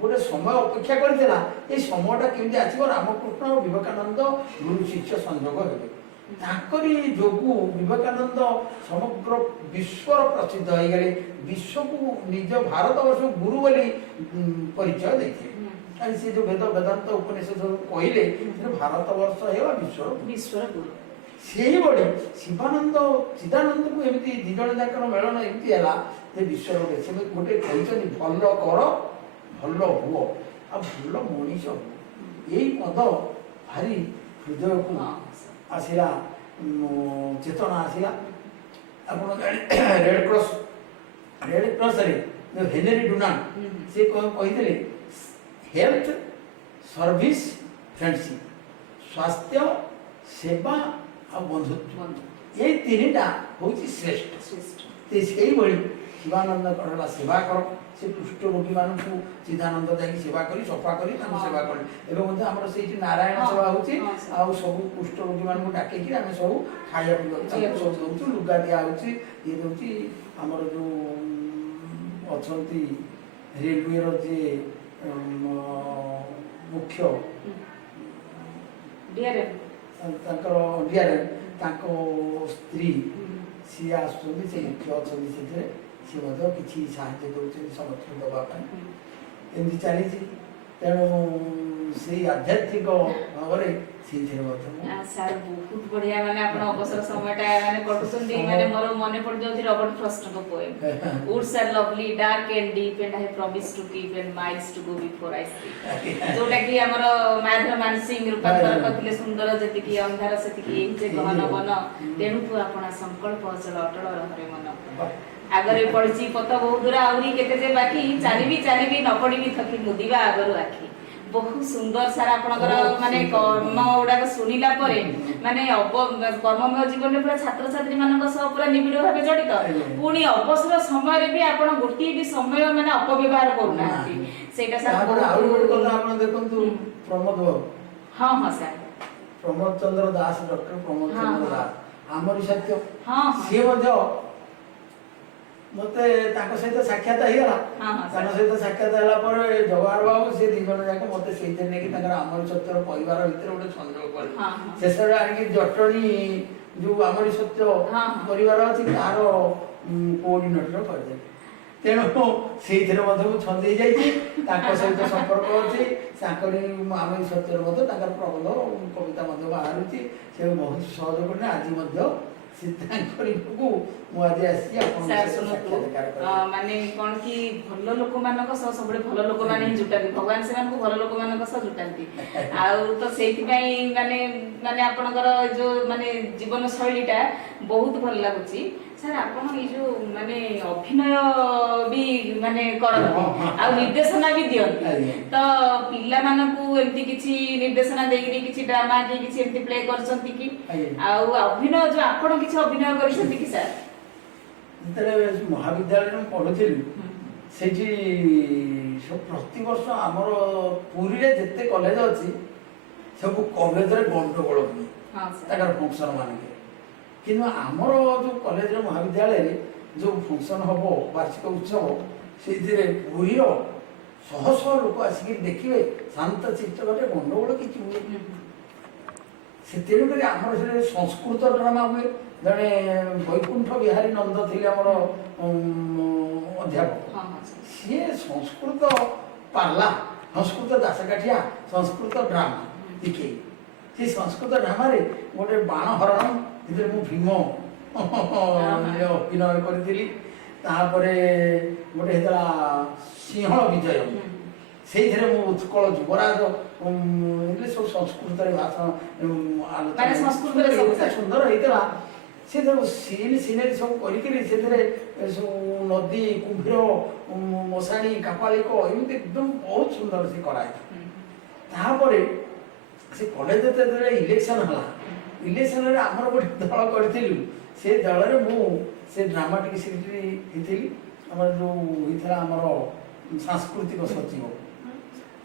ଗୋଟେ ସମୟ ଅପେକ୍ଷା କରିଥିଲା ଏଇ ସମୟଟା କେମିତି ଆସିବ ରାମକୃଷ୍ଣ ଓ ବିବେକାନନ୍ଦ ଗୁରୁ ଶିଷ୍ୟ ସଂଯୋଗ ହେବେ। ତାଙ୍କରି ଯୋଗୁ ବିବେକାନନ୍ଦ ସମଗ୍ର ବିଶ୍ୱର ପ୍ରସିଦ୍ଧ ହେଇଗଲେ। ବିଶ୍ୱକୁ ନିଜ ଭାରତବର୍ଷକୁ ଗୁରୁ ବୋଲି ପରିଚୟ ଦେଇଥିଲେ। କାରଣ ସେ ଯେଉଁ ବେଦାନ୍ତ ଉପନିଷଦ କହିଲେ ସେ ଭାରତବର୍ଷ ହେବା ବିଶ୍ୱର ଗୁରୁ। ସେଇଭଳି ଶିବାନନ୍ଦ ଚିଦାନନ୍ଦକୁ ଏମିତି ଦି ଜଣ ଯାକର ମେଳନ ଏମିତି ହେଲା ଯେ ବିଶ୍ୱର ସେ ଗୋଟେ କହିଛନ୍ତି ଭଲ କର ଭଲ ହୁଅ ଆଉ ଭଲ ମଣିଷ ହୁଅ। ଏଇ ପଦ ଭାରି ହୃଦୟକୁ ଆସିଲା, ଚେତନା ଆସିଲା। ଆପଣ ରେଡ୍ କ୍ରସରେ ହେନରୀ ଡୁନାଣ୍ଟ ସେ କହିଥିଲେ ହେଲ୍ଥ ସର୍ଭିସ ଫ୍ରେଣ୍ଡସିପ୍, ସ୍ୱାସ୍ଥ୍ୟ ସେବା ଆଉ ବନ୍ଧୁତ୍ୱ, ଏଇ ତିନିଟା ହେଉଛି ଶ୍ରେଷ୍ଠ। ସେଇଭଳି ଶିବାନନ୍ଦ ହେଲା ସେବା କର। ସେ କୁଷ୍ଠ ରୋଗୀମାନଙ୍କୁ ଚିଦାନନ୍ଦ ଯାଇକି ସେବା କରି ସଫା କରି ତାଙ୍କୁ ସେବା କଲେ। ଏବେ ମଧ୍ୟ ଆମର ସେଇଠି ନାରାୟଣ ସେବା ହେଉଛି। ଆଉ ସବୁ କୁଷ୍ଠ ରୋଗୀମାନଙ୍କୁ ଡାକିକି ଆମେ ସବୁ ଖାଇବା ପିଇବାକୁ ସବୁ ଦେଉଛୁ, ଲୁଗା ଦିଆ ହେଉଛି, ଇଏ ଦେଉଛି। ଆମର ଯେଉଁ ଅଛନ୍ତି ରେଲୱେର ଯିଏ ମୁଖ୍ୟ ତାଙ୍କର ଡିଆର୍ଏମ୍ ତାଙ୍କ ସ୍ତ୍ରୀ ସିଏ ଆସୁଛନ୍ତି, ସେ ମୁଖ୍ୟ ଅଛନ୍ତି ସେଥିରେ। ସିଏ ମଧ୍ୟ କିଛି ସାହାଯ୍ୟ ଦେଉଛନ୍ତି ସମସ୍ତଙ୍କୁ ଦେବା ପାଇଁ। ଏମିତି ଚାଲିଛି। ତେଣୁ ସେଇ ଆଧ୍ୟାତ୍ମିକ ଭାବରେ ସେଇଥିରେ ମଧ୍ୟ ସାର୍ ବହୁତ ବଢିଆ ମାନେ ଆପଣ ଅବସର ସମୟଟା ମାନେ କଟୁଛନ୍ତି। ମାନେ ମୋର ମନେ ପଡ଼ିଯାଉଛି ରବର୍ଟ ଫ୍ରଷ୍ଟଙ୍କ poem Woods are lovely, dark and deep and I have promised to keep and miles to go before I sleep, ଯୋଉଟା କି ଆମର ମାଧବ ମାନସିଂ ରୂପାନ୍ତର କରିଥିଲେ ସୁନ୍ଦର ଯେତିକି ଅନ୍ଧାର ସେତିକି ଯେ ଗହନ ବନ ତେଣୁ ତୁ ଆପଣା ସଂକଳ୍ପ ଅଚଳ ଅଟଳ ରହରେ ମନ। ଆଗରେ ପଡ଼ିଛି ପଥ ବହୁତ ଦୂର ଆହୁରି କେତେ ଯେ ବାକି ଚାଲିବି ନ ପଡ଼ିବି ଥକି ମୁଦିବା ଆଗରୁ ଆଖି। ବହୁତ ସୁନ୍ଦର ସାର୍ ଆପଣଙ୍କର ମାନେ କର୍ମ ଗୁଡାକ ଶୁଣିଲା ପରେ ମାନେ କର୍ମମୟ ଜୀବନରେ ପୁରା ଛାତ୍ରଛାତ୍ରୀ ମାନଙ୍କ ସହ ପୁରା ନିବିଡ଼ ଭାବେ ଜଡ଼ିତ। ପୁଣି ଅବସର ସମୟରେ ବି ଆପଣ ଗୋଟିଏ ବି ସମୟ ମାନେ ଅପବ୍ୟବହାର କରୁନାହାନ୍ତି। ସେଇଟା ସାର୍ ଆପଣ ଦେଖନ୍ତୁ ପ୍ରମୋଦ ବାବୁ। ହଁ ସାର୍ ପ୍ରମୋଦ ଚନ୍ଦ୍ର ଦାସ, ଡକ୍ଟର ପ୍ରମୋଦ ଚନ୍ଦ୍ର ଦାସ ଆମରି ସତ୍ୟ। ସିଏ ମଧ୍ୟ ମତେ ତାଙ୍କ ସହିତ ସାକ୍ଷାତ ହେଇଗଲା। ତାଙ୍କ ସହିତ ସାକ୍ଷାତ ହେଲା ପରେ ଜବାହର ବାବୁ ସେ ଦି ଜଣ ଯାକ ମତେ ସେଇଥିରେ ନେଇକି ତାଙ୍କର ଆମରି ସତ୍ୟର ପରିବାର ଭିତରେ ଗୋଟେ ସଂଯୋଗ କଲେ। ଶେଷରେ ଆଣିକି ଜଟଣୀ ଯୋଉ ଆମରି ସତ୍ୟ ପରିବାର ଅଛି ତାର କୋଅର୍ଡିନେଟର କରିଦେଲେ। ତେଣୁ ସେଇଥିରେ ମଧ୍ୟ ମୁଁ ଛନ୍ଦେଇ ଯାଇଛି। ତାଙ୍କ ସହିତ ସମ୍ପର୍କ ଅଛି। ତାଙ୍କରି ଆମରି ସତ୍ୟର ମଧ୍ୟ ତାଙ୍କର ପ୍ରବନ୍ଧ କବିତା ମଧ୍ୟ ବାହାରୁଛି। ସେ ବହୁତ ସହଜ କରିଲେ। ଆଜି ମଧ୍ୟ ମୁଁ ଆଜି ଆସିଛି ମାନେ କଣ କି ଭଲ ଲୋକମାନଙ୍କ ସହ ସବୁବେଳେ ଭଲ ଲୋକମାନେ ହିଁ ଜୁଟାନ୍ତି। ଭଗବାନ ସେମାନଙ୍କୁ ଭଲ ଲୋକମାନଙ୍କ ସହ ଜୁଟାନ୍ତି। ଆଉ ତ ସେଇଥିପାଇଁ ମାନେ ମାନେ ଆପଣଙ୍କର ଯୋଉ ମାନେ ଜୀବନ ଶୈଳୀଟା ବହୁତ ଭଲ ଲାଗୁଛି। ସାର୍ ଆପଣ ଏଇ ଯୋଉ ମାନେ ଅଭିନୟ ବି ମାନେ କରନ୍ତି ଆଉ ନିର୍ଦ୍ଦେଶନା ବି ଦିଅନ୍ତି। ତ ପିଲାମାନଙ୍କୁ ଏମିତି କିଛି ନିର୍ଦ୍ଦେଶନା ଦେଇକି କିଛି ଡ୍ରାମା କି କିଛି ଏମିତି ପ୍ଲେ କରିଛନ୍ତି କି? ଆଉ ଅଭିନୟ ଯୋଉ ଆପଣ କିଛି ଅଭିନୟ କରିଛନ୍ତି କି ସାର୍? ଯେତେବେଳେ ମହାବିଦ୍ୟାଳୟରେ ମୁଁ ପଢୁଥିଲି ସେଇଠି ସବୁ ପ୍ରତିବର୍ଷ ଆମର ପୁରୀରେ ଯେତେ କଲେଜ ଅଛି ସବୁ କଲେଜରେ ଗଣ୍ଡଗୋଳ ହୁଏ ତାଙ୍କର ଫଙ୍କସନ ମାନଙ୍କରେ। କିନ୍ତୁ ଆମର ଯୋଉ କଲେଜର ମହାବିଦ୍ୟାଳୟରେ ଯୋଉ ଫଙ୍କସନ ହବ ବାର୍ଷିକ ଉତ୍ସବ ସେଇଥିରେ ପୁରୀର ଶହ ଶହ ଲୋକ ଆସିକି ଦେଖିବେ। ଶାନ୍ତ ଚିତ୍ତ ଗୋଟେ ଗଣ୍ଡଗୋଳ କିଛି ହୁଏ। ସେ ତେଣୁକରି ଆମର ସେଠି ସଂସ୍କୃତ ଡ୍ରାମା ହୁଏ। ଜଣେ ବୈକୁଣ୍ଠ ବିହାରୀ ନନ୍ଦ ଥିଲେ ଆମର ଅଧ୍ୟାପକ। ସିଏ ସଂସ୍କୃତ ପାଲା, ସଂସ୍କୃତ ଦାସକାଠିଆ, ସଂସ୍କୃତ ଡ୍ରାମା ଶିଖେଇ। ସେ ସଂସ୍କୃତ ଡ୍ରାମାରେ ଗୋଟେ ବାଣ ହରଣ ସେଥିରେ ମୁଁ ଭୀମ ଅଭିନୟ କରିଥିଲି। ତାପରେ ଗୋଟେ ହେଇଥିଲା ସିଂହଳ ବିଜୟ, ସେଇଥିରେ ମୁଁ ଉତ୍କଳ ଯୁବରାଜ ସବୁ ସଂସ୍କୃତରେ ଭାଷଣ ଆଲୋଚନା ସୁନ୍ଦର ହେଇଥିଲା। ସେ ସବୁ ସିନେରୀ ସବୁ କରିକିରି ସେଥିରେ ସବୁ ନଦୀ, କୁମ୍ଭୀର, ମଶାଣୀ, କାପାଳିକ ଏମିତି ଏକଦମ ବହୁତ ସୁନ୍ଦର ସେ କରାହେଇଥିଲା। ତାପରେ ସେ କଲେଜ ଯେତେବେଳେ ଇଲେକ୍ସନ ହେଲା, ଇଲେକ୍ସନରେ ଆମର ଗୋଟେ ଦଳ କରିଥିଲୁ से दल से ड्रामाटिक सेक्रेटरी होती आमर जो होता आमर सांस्कृतिक सचिव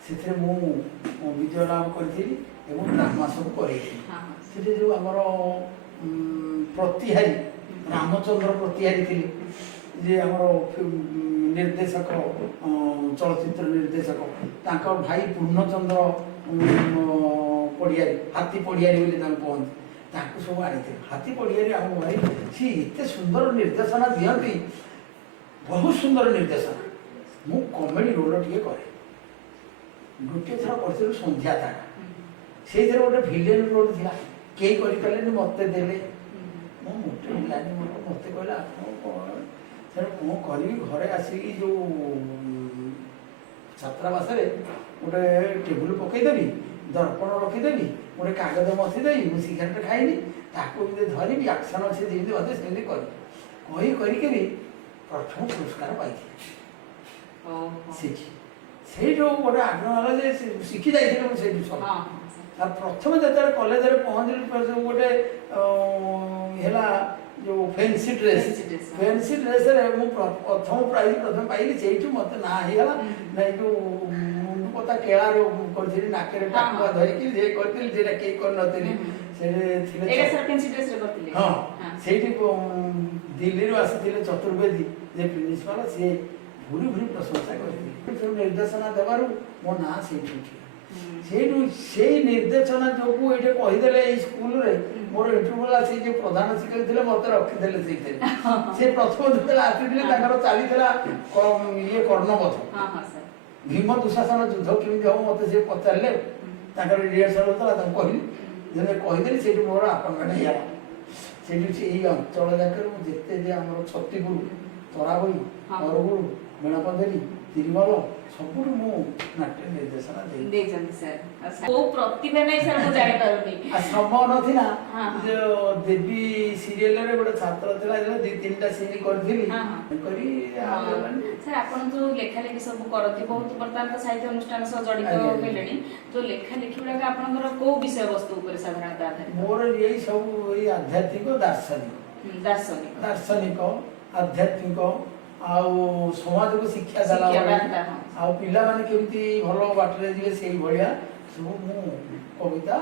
से विजय लाभ करी ड्रामा सब कर जो आमर प्रतिहारी रामचंद्र प्रतिहारी थे जे आमर निर्देशक चलचित्र निर्देशक तांकर भाई पूर्णचंद्र पड़ियारी हाथी पड़ियारी बोली कहते सब आनी हाथी पड़ियारी आम भाई सी एत सुंदर निर्देशना दिखती बहुत सुंदर निर्देशना मु कमेडी रोल टे करे गोटे थर कर संध्या तारा से गोटे भिलेन रोल था कई करें मत देले मोटे मिलानी मत कहला सर कौन करी घरे आसिक जो छात्रावास गोटे टेबुल पकईदेवी दर्पण रखीदेवी गोटे कागज मथिदेवी मुझे सिगारेट खाइनी ताकू धरवि आक्शन अच्छे जमी मत सेमती करी प्रथम पुरस्कार पाई से जो गोटे आग्रह है शिखी जाइए सब प्रथम जो कलेज पहुँचली गोटे है जो फैंसी ड्रेस प्रथम प्राइज प्रथम पाइली से मत ना होगा ना जो मुंडपता केलार करी नाके टाकुआ धरिकी कई कर हाँ से दिल्ली आसी चतुर्वेदी जे प्रिंसिपाल सी भूरी भूरी प्रशंसा कर निर्देशना देवर मो ना से निर्देशना जो ये कहीदे स्कूल मोर इंटरव्यू आसी जो प्रधान शिक्षक थे मत रखीदे से प्रथम जो आसी चली ये कर्णवध भीम दुशासन युद्ध केमी हम मत से पचारे रिहर्सल होता कहली कहीदेली से मोर अपॉइंटमेंट होगा से अंचल जाक जिते आम छत्तीपुर तराबई बरगुड़ मेणापदेली तिरमल सब नाट्य निर्देशना समय ना जो देवी सीरियल गोटे छात्र था दी तीन सीन करी जो लेखा लेखि सब करती बहुत बर्तमान तो साहित्य अनुष्ठान सह जड़ित हेले जो लेखा लेखि गुड़ाक आपनकर को विषय वस्तु ऊपर साधारणतः आधारित मोर यही सब आध्यात्मिक दार्शनिक आध्यात्मिक आउ समाज को शिक्षा देला आउ पिला माने केमती भलो बाटरे जिवे सेही भलिया सब मु कविता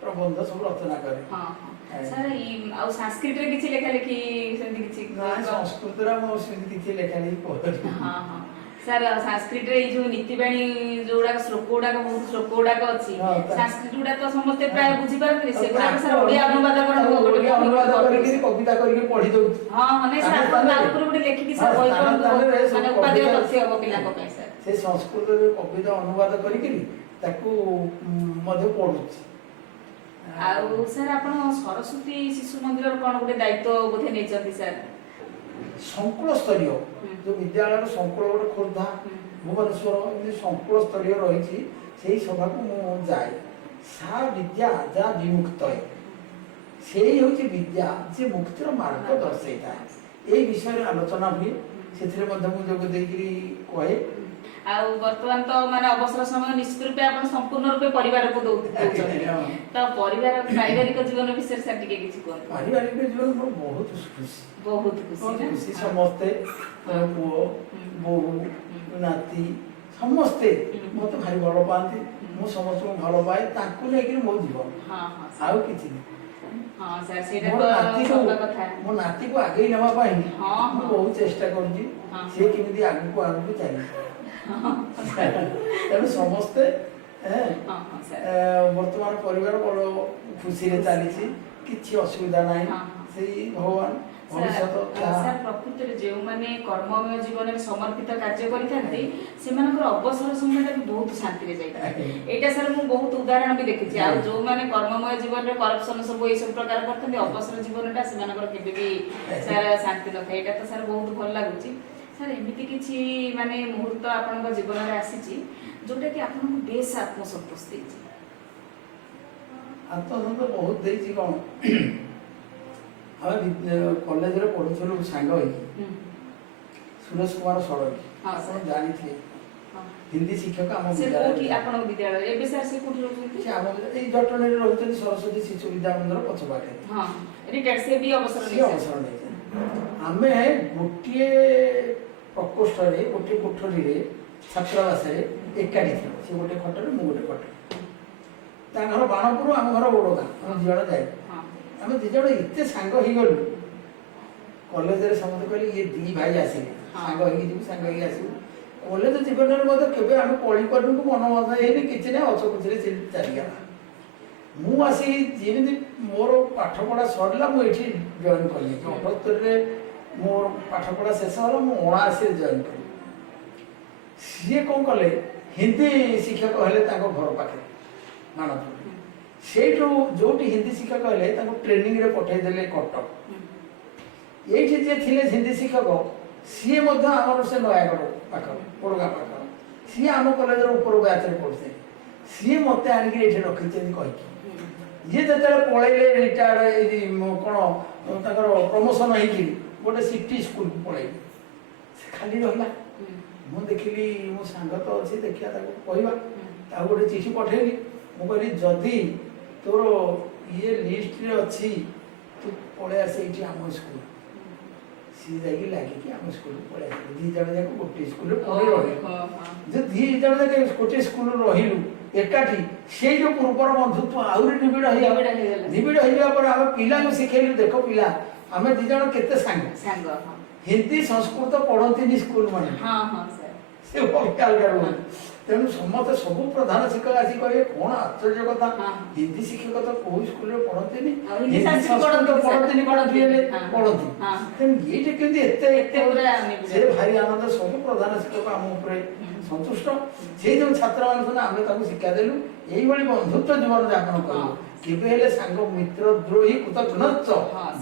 प्रबंध सब रचना करे हां सर ई आउ संस्कृत रे किछि लेखा लेखि सेमती किछि संस्कृत रा मो सेमती किछि लेखा लेखि करे हां हां सर संस्कृत रे जो नीतिबाणी जोडा श्लोक गुडा बहुत श्लोक गुडा अछि संस्कृत गुडा तो समस्त प्राय बुझी पारथि से गुडा सर ओडिया अनुवाद करबो गोटे अनुवाद करके कविता करके पढी दउ हां माने सर अपन ऊपर गोटे लेखि कि सर होय माने उपादेय तथ्य हो पिला को पे सर से संस्कृत रे कविता अनुवाद करके ताकू मध्ये पढुछि आउ सर आपण सरस्वती शिशु मंदिर कोन गोटे दायित्व बोधे नै छथि सर संकुल स्तरीय जो विद्यालय संकुल गोटे खोर्धा भुवनेश्वर संकुल स्तरीय रही से सभा को जाए सा विद्या जा विमुक्त से विद्या जे मुक्तिर मार्ग दर्शे ये विषय आलोचना हुए से जोग कहे वर्तमान तो माने अवसर समय निश्चित रूपे आपण संपूर्ण रूपे परिवार को दउछथि तो परिवार पारिवारिक जीवन विषय से टिके किछि कोन पारिवारिक जीवन बहुत खुशी समस्ते पुओ बहु नाती समस्ते मत भारी भल पाती मु समस्त भल पाए ताकू लेकिन मो जीवन आउ किछि हां सर सेटा तो सब कथा मो नाती को आगे नेबा पाई मु बहुत चेष्टा करजी से केमिति आगु को चली तेणु समस्ते वर्तमान परिवार बड़ खुशी रे चली किछि असुविधा नाही से भगवान सर प्रकृति जो माने कर्ममय जीवन में समर्पित कार्य करिथांती सेमानकर अवसर समय भी बहुत शांति रे जाइता एटा सर मु बहुत उदाहरण भी देखिछि आ जो माने कर्ममय जीवन रे करप्शन सब ए सब प्रकार करथांती अवसर जीवनटा सेमानकर केबे भी सर शांति न थाए एटा तो सर बहुत भल लागुछि सर एमिति किछि माने मुहूर्त आपनक जीवन रे आसीछि जोटा कि आपनक बेस आत्मसंतोष देछि आत्मसंतोष बहुत देछि कोन हम कॉलेज रे पढुछलु सांग होई सुरेश कुमार सड़क हां सर जानि थे हिंदी शिक्षक हम से कोठी आपन विद्यालय एबे सर से कोठी रहउछथि से हम ए जटने रे रहउछथि सरस्वती शिशु विद्या मंदिर पछबाटे हां रिटायर्ड से भी अवसर सी नहीं अवसर नहीं आमे गोटे प्रकोष्ठ गोटे कोठरी छात्रावास एकाठी थी सी गोटे खटर मु गोटे खटर घर बाणपुर आम घर ओडगाँ आम दिज जाए आम दिज एत सांग हो गलु कॉलेज समस्त कहले ये दी भाई आसे सांग आसू कॉलेज जीवन में केवे आम कली कर मन मत किसी ना अचकुचरे चलीगला मुसी जमी मोर पाठ पढ़ा सरला मुझे जॉइन कली 78 मोर पाठ पढ़ा शेष है 79 जॉइन कली सी कौन कले हिंदी शिक्षक हेले घर पाखे मानपुर से जो हिंदी शिक्षक हेले ट्रेनिंग रे पठेदेले कटक ये थे हिंदी शिक्षक सी आमर से नयागढ़ पाख ओडगाँ पाख सी आम कॉलेज ऊपर बैच में पढ़ते सी मत आणिक रखी कहीकि ये जो पलैले रिटायर्ड कौन प्रमोशन होगी गोटे सिटी स्कूल को पलैले से खाली रहा मुझे देखिली मो सांग तो अच्छी देखिया कहवा गोटे चिठी पठेली मुझे जदि तोर ये लिस्ट रे अच्छी तू पलि आसे आम स्कूल सी जाकि लगे आम स्कूल पलि आस दी जन जाक गोटे स्कूल पढ़ी रही जो दी जन जाक गोटे स्कूल रही एकाठी से जो पूर्वर बंधुत्व आहरी निबिड़ होगा आम पिला शिखेलु देख पिला आम दी जन केते सांग हिंदी संस्कृत पढ़ती स्कूल मान से अलग अलग तेणु समस्त सब प्रधान शिक्षक आसी कहे कौन आश्चर्य कथा हिंदी शिक्षक तो कौ स्कूल पढ़ती हिंदी संस्कृत पढ़ती पढ़ती तेणु ये भारी आनंद सब प्रधान शिक्षक आम संतुष्ट से जो छात्र मान आम शिक्षा देलु यही बंधुत्व जीवन यापन करूँ केवे सांग मित्र द्रोही कृतघ्नच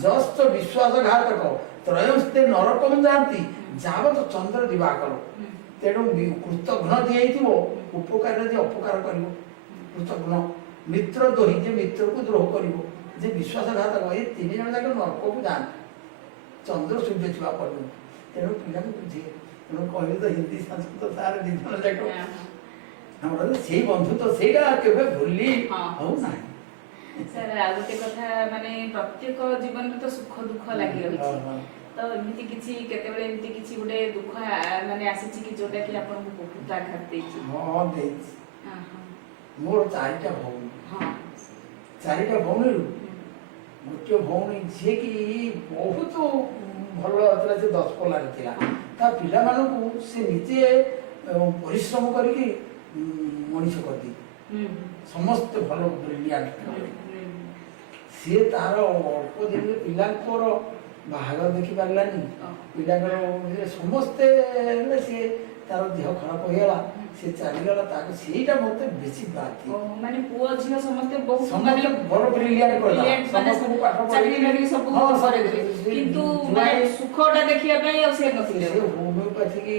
जस्त विश्वासघातक त्रयस्ते नरकम जाती जावत चंद्र दिवाकर तेणु कृतघ्न दिए उपकार जे अपकार कर कृतघ्न मित्र द्रोही जे मित्र को द्रोह कर विश्वासघातक ये 3 जन जाक नरक को जाते चंद्र सूर्य छुआ पड़ तेणु पिला बुझे तेणु कहले तो हिंदी संस्कृत सारे 2 जन जाक हमारा से बंधुत्व से भूली हो ना सर आ गोटे कथा माने प्रत्येक जीवन में तो सुख दुख लगी रही तो एमती किसी केतेबेले एमती किसी गोटे दुख माने आसीची कि जोटा कि आपन को बहुत आघात देछि हां देछि मोर 4टा भौणी हां 4टा भौणी गोटे भौणी जे कि बहुत भल अतरा से 10 पल्ला थिला ता पिला मानकु से निजे परिश्रम करके मनीष कर दी समस्त भल ब्रिलियंट सी तार अल्प दिन पिलांकर बाहागर देखी पारानी पिलांकर समस्ते सी तार देह खराब होगला से चलीगला सेटा मत बेसी बात माने पुओ झियो समस्ते बहुत समस्ते बड़ ब्रिलियंट करला समस्त को पाठ चाकरी लगी सब करे देले किंतु माने सुखटा देखिया पई और से नथिले होमियोपैथी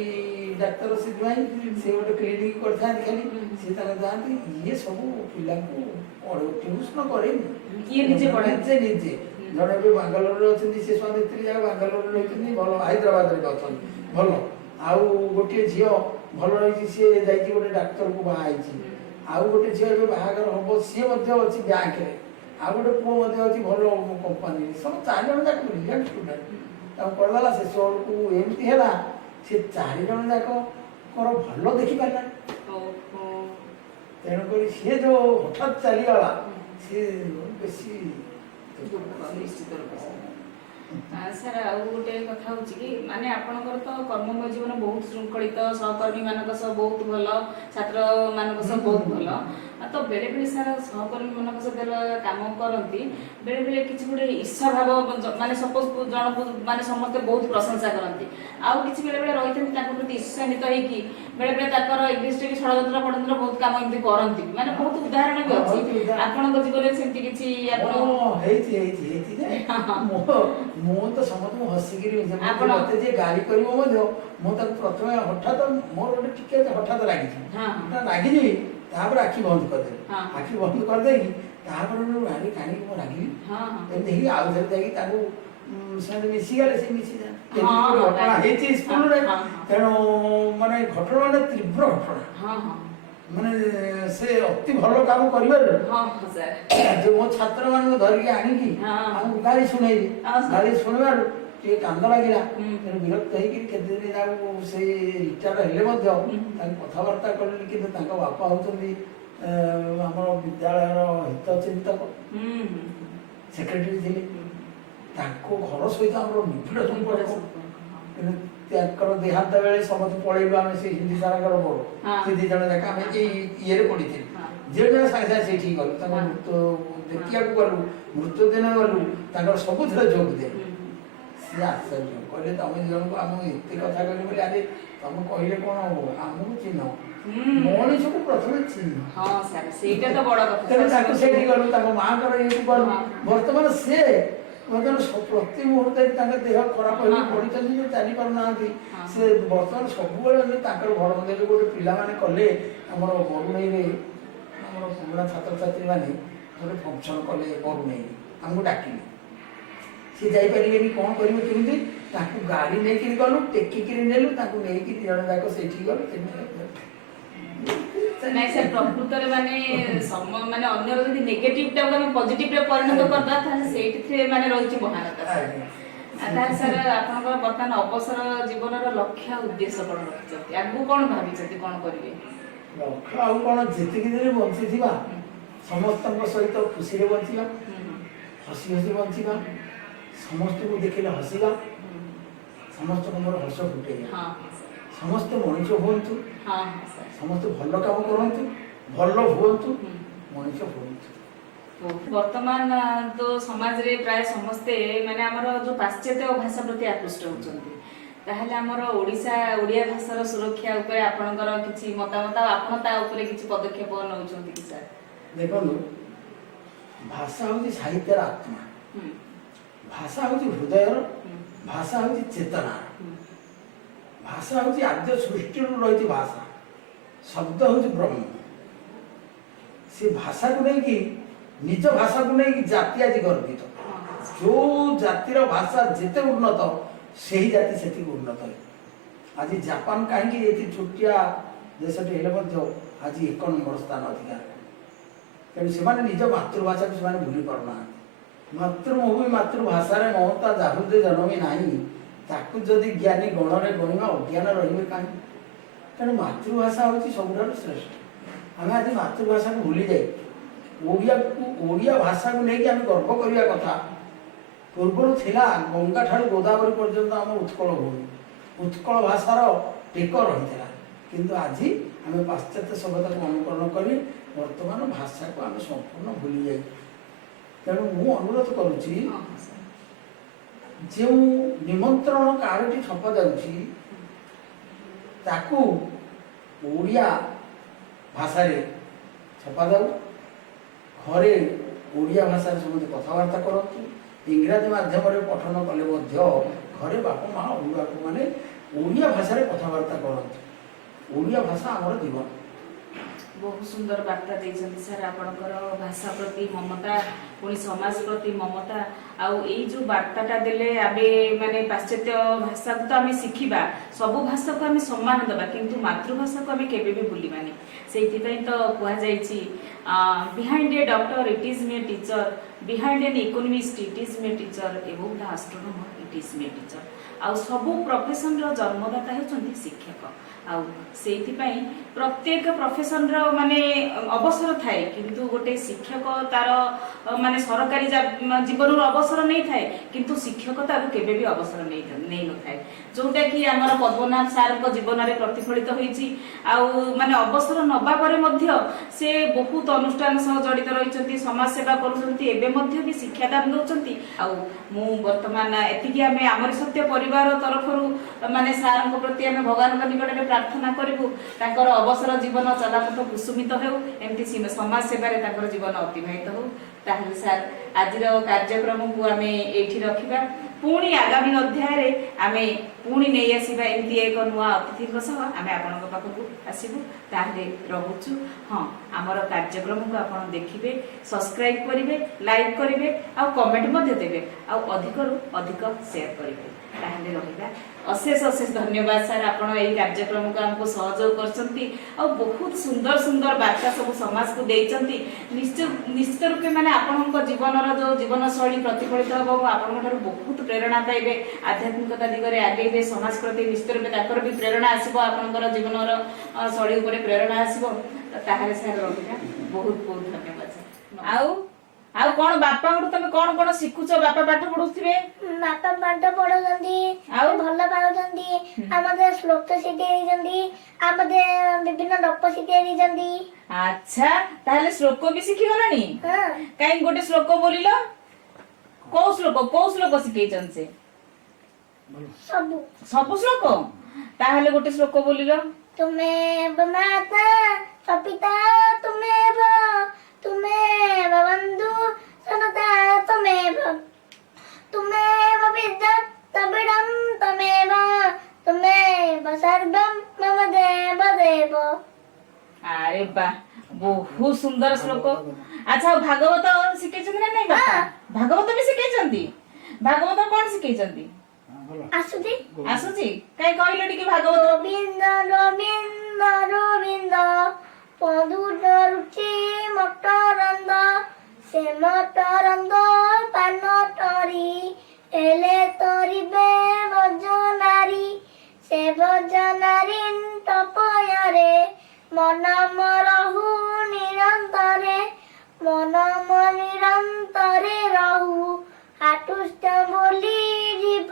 डाक्टर से दुआई से गोटे क्लिनिक करता खाली से तार जाती ये सब पिला को पढ़ो ट्यूशन करे ये निजे पढ़े निजे जड़े भी बांगालोर अच्छे से स्वामी स्त्री जाक बांगालोर रही भल हैदराबाद में अच्छा भल आउ गोटे झील भल रही सी गोटे डाक्तर को बाहर आउ गोटे झील बाहागर हम सी अच्छी बैंक में आउ गोटे पुओ अच्छी भल कंपानी सब 4 जन जाक ब्रिलियंट स्टूडेंट करदेला शेष बेलू एमती है से 4 जन जाक भल देखी पारा तेणुक सी जो हठात चलीगला सी बेसी निश्चित रूप से सर आ गोटे कथा हूँ कि माने आपणकर तो कर्ममय जीवन बहुत श्रृंखलित सहकर्मी मानक सब बहुत भल छात्र मानक सब बहुत भल तो बेले बेले सर सहकर्मी मानक सहित काम करती बेले बेले किसी गोटे ईर्षा भाव माने सपोज जन को माने समस्त बहुत प्रशंसा करती आउ किसी बेले बेले रही प्रति ईर्षान्वित होगी बेले बेले इंग्लीश रे षड्यंत्र फड़यंत्र बहुत काम एमती करती माने बहुत उदाहरण भी अच्छी आपन जीवन में सेमती किसी मु तो समझ हसिकी मत जे गाड़ी कर प्रथम हठात मोर गोटे टिके हठात लगी लगी आखि बंद करदे आखि बंद करदे गाड़ी काणी लगी देखिए आउ थे मिसीगले से मिसी घटना स्कूल तेणु माने घटना तीव्र घटना ମାନେ ସେ ଅତି ଭଲ କାମ କରିବାରୁ ହଁ ହଁ ସାର୍ ଯେ ମୋ ଛାତ୍ରମାନଙ୍କୁ ଧରିକି ଆଣିକି ହଁ। ଆମକୁ ଗାଳି ଶୁଣେଇଲି। ହଁ, ସାର୍। ଗାଳି ଶୁଣିବାରୁ ଟିକେ କାନ୍ଦ ଲାଗିଲା। ହୁଁ। ତେଣୁ ବିରକ୍ତ ହେଇକି କେତେ ଦିନ ତାକୁ ସେଇ ରିଟାୟାର୍ଡ ହେଲେ ମଧ୍ୟ ତାଙ୍କୁ କଥାବାର୍ତ୍ତା କଲି। କିନ୍ତୁ ତାଙ୍କ ବାପା ହେଉଛନ୍ତି ଆମର ବିଦ୍ୟାଳୟର ହିତଚିନ୍ତକ, ସେକ୍ରେଟାରୀ ଥିଲେ। ତାଙ୍କ ଘର ସହିତ ଆମର ନିବିଡ଼ ସମ୍ପର୍କ। କିନ୍ତୁ ତାଙ୍କର ଦେହାନ୍ତ ବେଳେ ସମସ୍ତେ ପଳେଇଲୁ ଆମେ ସେଇ ହିନ୍ଦୀ ସାରଙ୍କର ବୋର୍ଡ। ସେ ଦି ଜଣ ଯାକ ଆମେ ଏଇ ଇଏରେ ପଡ଼ିଥିଲୁ। ଝିଅ ଜଣ ସାଙ୍ଗେ ସାଙ୍ଗେ ସେଇଠିକି ଗଲୁ, ତାଙ୍କ ମୃତ୍ୟୁ ଦେଖିବାକୁ ଗଲୁ, ମୃତ୍ୟୁ ଦିନ ଗଲୁ, ତାଙ୍କର ସବୁଥିରେ ଯୋଗ ଦେଲୁ। ସିଏ ଆଶ୍ଚର୍ଯ୍ୟ କହିଲେ ତମେ ଜଣକୁ ଆମକୁ ଏତେ କଥା କହିଲେ ବୋଲି ଆରେ ତମେ କହିଲେ କଣ ହବ, ଆମକୁ ଚିହ୍ନ, ମଣିଷକୁ ପ୍ରଥମେ ଚିହ୍ନ। ହଁ ସାର୍ ସେଇଟା ତ ବଡ଼ କଥା। ତେଣୁ ତାଙ୍କୁ ସେଇଠି ଗଲୁ, ତାଙ୍କ ମାଆଙ୍କର ଇଏକୁ ଗଲୁ। ବର୍ତ୍ତମାନ ସେ ବର୍ତ୍ତମାନ ପ୍ରତି ମୁହୂର୍ତ୍ତରେ ତାଙ୍କ ଦେହ ଖରାପ ହେଇକି ପଡ଼ିଛନ୍ତି ଯେ ଚାଲି ପାରୁନାହାନ୍ତି। ସେ ବର୍ତ୍ତମାନ ସବୁବେଳେ ତାଙ୍କର ଘର ମଧ୍ୟରେ ଗୋଟେ ପିଲାମାନେ କଲେ ଆମର ବରୁଣେଇରେ ଆମର ପୁରୁଣା ଛାତ୍ରଛାତ୍ରୀମାନେ ଗୋଟେ ଫଙ୍କସନ୍ କଲେ ବରୁଣେଇରେ, ଆମକୁ ଡାକିଲେ। ସେ ଯାଇପାରିବେନି କ'ଣ କରିବେ କେମିତି, ତାଙ୍କୁ ଗାଡ଼ି ନେଇକିରି ଗଲୁ, ଟେକିକିରି ନେଲୁ, ତାଙ୍କୁ ନେଇକି ଦି ଜଣ ଯାକ ସେଇଠିକି ଗଲୁ। ନାଇଁ ସାର୍ ପ୍ରକୃତରେ ମାନେ ମାନେ ଅନ୍ୟର ଯଦି ନେଗେଟିଭଟାକୁ ଆମେ ପଜିଟିଭରେ ପରିଣତ କରିଦେବା ତାହେଲେ ସେଇଥିରେ ମାନେ ରହିଛି ମହାନତା। ତାହେଲେ ସାର୍ ଆପଣଙ୍କର ବର୍ତ୍ତମାନ ଅବସର ଜୀବନର ଲକ୍ଷ୍ୟ ଉଦ୍ଦେଶ୍ୟ କ'ଣ ରଖିଛନ୍ତି, ଆଗକୁ କ'ଣ ଭାବିଛନ୍ତି, କ'ଣ କରିବେ? ଲକ୍ଷ୍ୟ ଆଉ କ'ଣ, ଯେତିକି ଦିନ ବଞ୍ଚିଥିବା ସମସ୍ତଙ୍କ ସହିତ ଖୁସିରେ ବଞ୍ଚିବା, ହସି ହସି ବଞ୍ଚିବା, ସମସ୍ତଙ୍କୁ ଦେଖିଲେ ହସିବା, ସମସ୍ତଙ୍କୁ ମୋର ହସ ଫୁଟେଇବା। ସମସ୍ତେ ମଣିଷ ହୁଅନ୍ତୁ, ସମସ୍ତେ ଭଲ କାମ କରନ୍ତୁ, ଭଲ ହୁଅନ୍ତୁ, ମଣିଷ ହୁଅନ୍ତୁ। ବର୍ତ୍ତମାନ ତ ସମାଜରେ ପ୍ରାୟ ସମସ୍ତେ ମାନେ ଆମର ଯୋଉ ପାଶ୍ଚାତ୍ୟ ଭାଷା ପ୍ରତି ଆକୃଷ୍ଟ ହେଉଛନ୍ତି, ତାହେଲେ ଆମର ଓଡ଼ିଆ ଭାଷାର ସୁରକ୍ଷା ଉପରେ ଆପଣଙ୍କର କିଛି ମତାମତ, ଆପଣ ତା ଉପରେ କିଛି ପଦକ୍ଷେପ ନେଉଛନ୍ତି କି ସାର୍? ଦେଖନ୍ତୁ, ଭାଷା ହେଉଛି ସାହିତ୍ୟର ଆତ୍ମା, ଭାଷା ହେଉଛି ହୃଦୟର, ଭାଷା ହେଉଛି ଚେତନାର, ଭାଷା ହେଉଛି ଆଦ୍ୟ ସୃଷ୍ଟିରୁ ରହିଛି ଭାଷା, ଶବ୍ଦ ହେଉଛି ବ୍ରହ୍ମ। ସେ ଭାଷାକୁ ନେଇକି, ନିଜ ଭାଷାକୁ ନେଇକି ଜାତି ଆଜି ଗର୍ବିତ। ଯେଉଁ ଜାତିର ଭାଷା ଯେତେ ଉନ୍ନତ ସେହି ଜାତି ସେତିକି ଉନ୍ନତ ହୁଏ। ଆଜି ଜାପାନ କାହିଁକି ଏଠି ଛୋଟିଆ ଦେଶଟି ହେଲେ ମଧ୍ୟ ଆଜି 1 ନମ୍ବର ସ୍ଥାନ ଅଧିକାର। ତେଣୁ ସେମାନେ ନିଜ ମାତୃଭାଷାକୁ ସେମାନେ ଭୁଲି ପାରୁନାହାନ୍ତି। ମାତୃଭୂମି ମାତୃଭାଷାରେ ମମତା ଯାହୃଦେ ଜନମି ନାହିଁ, ତାକୁ ଯଦି ଜ୍ଞାନୀ ଗଣରେ ଗଣିବା ଅଜ୍ଞାନ ରହିବେ କାହିଁ। ତେଣୁ ମାତୃଭାଷା ହେଉଛି ସବୁଠାରୁ ଶ୍ରେଷ୍ଠ। ଆମେ ଆଜି ମାତୃଭାଷାକୁ ଭୁଲି ଯାଇ ଓଡ଼ିଆ ଭାଷାକୁ ନେଇକି ଆମେ ଗର୍ବ କରିବା କଥା। ପୂର୍ବରୁ ଥିଲା ଗଙ୍ଗା ଠାରୁ ଗୋଦାବରୀ ପର୍ଯ୍ୟନ୍ତ ଆମ ଉତ୍କଳ ଭୂମି, ଉତ୍କଳ ଭାଷାର ଟେକ ରହିଥିଲା। କିନ୍ତୁ ଆଜି ଆମେ ପାଶ୍ଚାତ୍ୟ ସଭ୍ୟତାକୁ ଅନୁକରଣ କରି ବର୍ତ୍ତମାନ ଭାଷାକୁ ଆମେ ସମ୍ପୂର୍ଣ୍ଣ ଭୁଲି ଯାଇଛୁ। ତେଣୁ ମୁଁ ଅନୁରୋଧ କରୁଛି, ଯେଉଁ ନିମନ୍ତ୍ରଣ କାର୍ଡ଼ଟି ଛପାଯାଉଛି ତାକୁ ଓଡ଼ିଆ ଭାଷାରେ ଛପାଯାଉ। ଘରେ ଓଡ଼ିଆ ଭାଷାରେ ସମସ୍ତେ କଥାବାର୍ତ୍ତା କରନ୍ତୁ। ଇଂରାଜୀ ମାଧ୍ୟମରେ ପଠନ କଲେ ମଧ୍ୟ ଘରେ ବାପା ମା' ଅଭିଭାବକମାନେ ଓଡ଼ିଆ ଭାଷାରେ କଥାବାର୍ତ୍ତା କରନ୍ତୁ। ଓଡ଼ିଆ ଭାଷା ଆମର ଜୀବନ। ବହୁତ ସୁନ୍ଦର ବାର୍ତ୍ତା ଦେଇଛନ୍ତି ସାର୍। ଆପଣଙ୍କର ଭାଷା ପ୍ରତି ମମତା, ପୁଣି ସମାଜ ପ୍ରତି ମମତା, ଆଉ ଏଇ ଯୋଉ ବାର୍ତ୍ତାଟା ଦେଲେ ଆମେ ମାନେ ପାଶ୍ଚାତ୍ୟ ଭାଷାକୁ ତ ଆମେ ଶିଖିବା, ସବୁ ଭାଷାକୁ ଆମେ ସମ୍ମାନ ଦେବା, କିନ୍ତୁ ମାତୃଭାଷାକୁ ଆମେ କେବେ ବି ଭୁଲିବାନି। ସେଇଥିପାଇଁ ତ କୁହାଯାଇଛି behind a doctor it is me a teacher, behind an economist it is me a teacher, above the astronomer it is me a teacher. ଆଉ ସବୁ ପ୍ରଫେସନର ଜନ୍ମଦାତା ହେଉଛନ୍ତି ଶିକ୍ଷକ। ଆଉ ସେଇଥିପାଇଁ ପ୍ରତ୍ୟେକ ପ୍ରଫେସନର ମାନେ ଅବସର ଥାଏ, କିନ୍ତୁ ଗୋଟେ ଶିକ୍ଷକ ତାର ମାନେ ସରକାରୀ ଜୀବନରୁ ଅବସର ନେଇଥାଏ, କିନ୍ତୁ ଶିକ୍ଷକତାରୁ କେବେ ବି ଅବସର ନେଇନଥାଏ, ଯୋଉଟାକି ଆମର ପଦ୍ମନାଥ ସାର୍ଙ୍କ ଜୀବନରେ ପ୍ରତିଫଳିତ ହୋଇଛି। ଆଉ ମାନେ ଅବସର ନେବା ପରେ ମଧ୍ୟ ସେ ବହୁତ ଅନୁଷ୍ଠାନ ସହ ଜଡ଼ିତ ରହିଛନ୍ତି, ସମାଜ ସେବା କରୁଛନ୍ତି, ଏବେ ମଧ୍ୟ ବି ଶିକ୍ଷାଦାନ ଦେଉଛନ୍ତି। ଆଉ ମୁଁ ବର୍ତ୍ତମାନ ଏତିକି ଆମେ ଆମରି ସତ୍ୟ ପରିବାର ତରଫରୁ ମାନେ ସାର୍ଙ୍କ ପ୍ରତି ଆମେ ଭଗବାନଙ୍କ ନିକଟରେ ପ୍ରାର୍ଥନା କରିବୁ, ତାଙ୍କର ଅବସର ଜୀବନ ଚଲାପଥ କୁସୁମିତ ହେଉ, ଏମିତି ସମାଜ ସେବାରେ ତାଙ୍କର ଜୀବନ ଅତିବାହିତ ହେଉ। ତାହେଲେ ସାର୍ ଆଜିର କାର୍ଯ୍ୟକ୍ରମକୁ ଆମେ ଏଇଠି ରଖିବା। ପୁଣି ଆଗାମୀ ଅଧ୍ୟାୟରେ ଆମେ ପୁଣି ନେଇ ଆସିବା ଏମିତି ଏକ ନୂଆ ଅତିଥିଙ୍କ ସହ ଆମେ ଆପଣଙ୍କ ପାଖକୁ ଆସିବୁ। ତାହେଲେ ରହୁଛୁ। ହଁ, ଆମର କାର୍ଯ୍ୟକ୍ରମକୁ ଆପଣ ଦେଖିବେ, ସବସ୍କ୍ରାଇବ୍ କରିବେ, ଲାଇକ୍ କରିବେ, ଆଉ କମେଣ୍ଟ ମଧ୍ୟ ଦେବେ, ଆଉ ଅଧିକରୁ ଅଧିକ ସେୟାର କରିବେ। ତାହେଲେ ରହିବା। ଅଶେଷ ଅଶେଷ ଧନ୍ୟବାଦ ସାର୍, ଆପଣ ଏଇ କାର୍ଯ୍ୟକ୍ରମକୁ ଆମକୁ ସହଯୋଗ କରିଛନ୍ତି ଆଉ ବହୁତ ସୁନ୍ଦର ସୁନ୍ଦର ବାର୍ତ୍ତା ସବୁ ସମାଜକୁ ଦେଇଛନ୍ତି। ନିଶ୍ଚିତ ରୂପେ ମାନେ ଆପଣଙ୍କ ଜୀବନର ଯେଉଁ ଜୀବନଶୈଳୀ ପ୍ରତିଫଳିତ ହେବ ଏବଂ ଆପଣଙ୍କ ଠାରୁ ବହୁତ ପ୍ରେରଣା ପାଇବେ, ଆଧ୍ୟାତ୍ମିକତା ଦିଗରେ ଆଗେଇବେ, ସମାଜ ପ୍ରତି ନିଶ୍ଚିତ ରୂପେ ତାଙ୍କର ବି ପ୍ରେରଣା ଆସିବ, ଆପଣଙ୍କର ଜୀବନର ଶୈଳୀ ଉପରେ ପ୍ରେରଣା ଆସିବ। ତାହେଲେ ସାର୍ ରହିଲା, ବହୁତ ବହୁତ ଧନ୍ୟବାଦ ସାର୍। ଆଉ କଣ ବାପାଙ୍କଠୁ ତମେ କଣ କଣ ଶିଖୁଛ? ବାପା ପାଠ ପଢୁଥିବେ? ବାପା ପାଠ ପଢୁଛନ୍ତି ଆଉ ଭଲ ପାଉଛନ୍ତି। ଆମদের ଶ୍ଲୋକ ଶିଖେଇ ଦେଇଛନ୍ତି, ଆମদের ବିଭିନ୍ନ ଗପ ଶିଖେଇ ଦେଇଛନ୍ତି। ଆଚ୍ଛା, ତାହେଲେ ଶ୍ଲୋକ ବି ଶିଖିଗଲାଣି? କାଇଁ ଗୋଟେ ଶ୍ଲୋକ ବୋଲିଲ, କୋଉ ଶ୍ଲୋକ ଶିଖେଇଛନ୍ତି ସେ? ସବୁ ସବୁ ଶ୍ଲୋକ? ତାହେଲେ ଗୋଟେ ଶ୍ଲୋକ ବୋଲିଲ। ତୁମେବ ମାତା ସପିତା ତୁମେବ ବନ୍ଧୁ ସନତା ତୁମେବ ବିଦ୍ୟାତବିଡ଼ଂ ତୁମେବ ସର୍ବଂ ମମ ଦେବ ଦେବ। ଆରେ ବା, ବହୁତ ସୁନ୍ଦର ଶ୍ଲୋକ। ଆଚ୍ଛା, ଆଉ ଭାଗବତ ଶିଖେଇଛନ୍ତି ନା ନାଇଁ ବାପା? ଭାଗବତ ବି ଶିଖେଇଛନ୍ତି? ଭାଗବତ କଣ ଶିଖେଇଛନ୍ତି? ଆସୁଛି? କାଇଁ କହିଲ ଟିକେ ଭାଗବତ। ଗୋବିନ୍ଦ ଗୋବିନ୍ଦ ଗୋବିନ୍ଦ ପଦୁର ରୁଚି ମଟରନ୍ଦ ସେ ମଟରନ୍ଦ ପାନ ତରି ହେଲେ ତରିବେ ଭଜନାରୀ ସେ ଭଜନାରୀ ତପୟରେ ମନ ରହୁ ନିରନ୍ତରେ ରହୁ ହାଟୁଷ୍ଟ ବୋଲି ଯିବ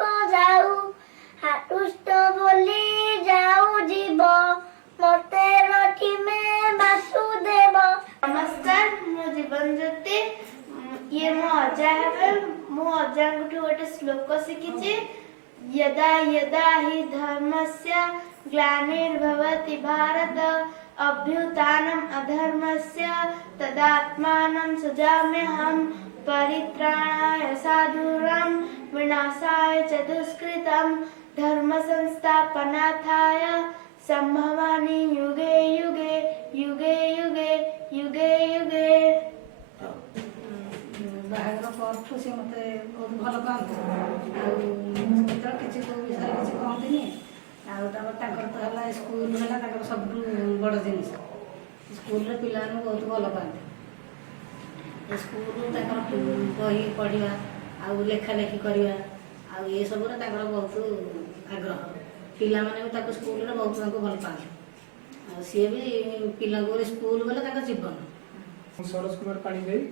ଯାଉ ଯିବ ମତେ ରଖିମେ ବାସୁଦେବ। ନମସ୍କାର, ମୁଁ ଜୀବନ ଜ୍ୟୋତି। ଇଏ ମୋ ଅଜା ହେବେ। ମୁଁ ଅଜାଙ୍କଠୁ ଗୋଟେ ଶ୍ଲୋକ ଶିଖିଛି। यदा यदा हि धर्मस्य ग्लानिर्भवति भारत अभ्युत्थानम् अधर्मस्य तदात्मानं सृजाम्यहं परित्राणाय साधूनां विनाशाय च दुष्कृतं धर्म संस्थापनार्थाय संभवामि युगे युगे युगे युगे युगे युगे। ବାହାଘର ପରଠୁ ସେ ମୋତେ ବହୁତ ଭଲ ପାଆନ୍ତି ଆଉ ସେତେବେଳେ କିଛି କେଉଁ ବିଷୟରେ କିଛି କହନ୍ତିନି। ଆଉ ତାପରେ ତାଙ୍କର ତ ହେଲା ସ୍କୁଲ ହେଲା ତାଙ୍କର ସବୁଠୁ ବଡ଼ ଜିନିଷ। ସ୍କୁଲରେ ପିଲାମାନଙ୍କୁ ବହୁତ ଭଲ ପାଆନ୍ତି। ସ୍କୁଲ ତାଙ୍କର ବହି ପଢ଼ିବା ଆଉ ଲେଖାଲେଖି କରିବା ଆଉ ଏସବୁରେ ତାଙ୍କର ବହୁତ ଆଗ୍ରହ। ପିଲାମାନେ ବି ତାକୁ ସ୍କୁଲରେ ବହୁତ ତାଙ୍କୁ ଭଲ ପାଆନ୍ତି ଆଉ ସିଏ ବି ପିଲାଙ୍କୁ ସ୍କୁଲ ଗଲେ ତାଙ୍କ ଜୀବନ। ସରୋଜ କୁମାର ପାଣିଗ୍ରାହୀ,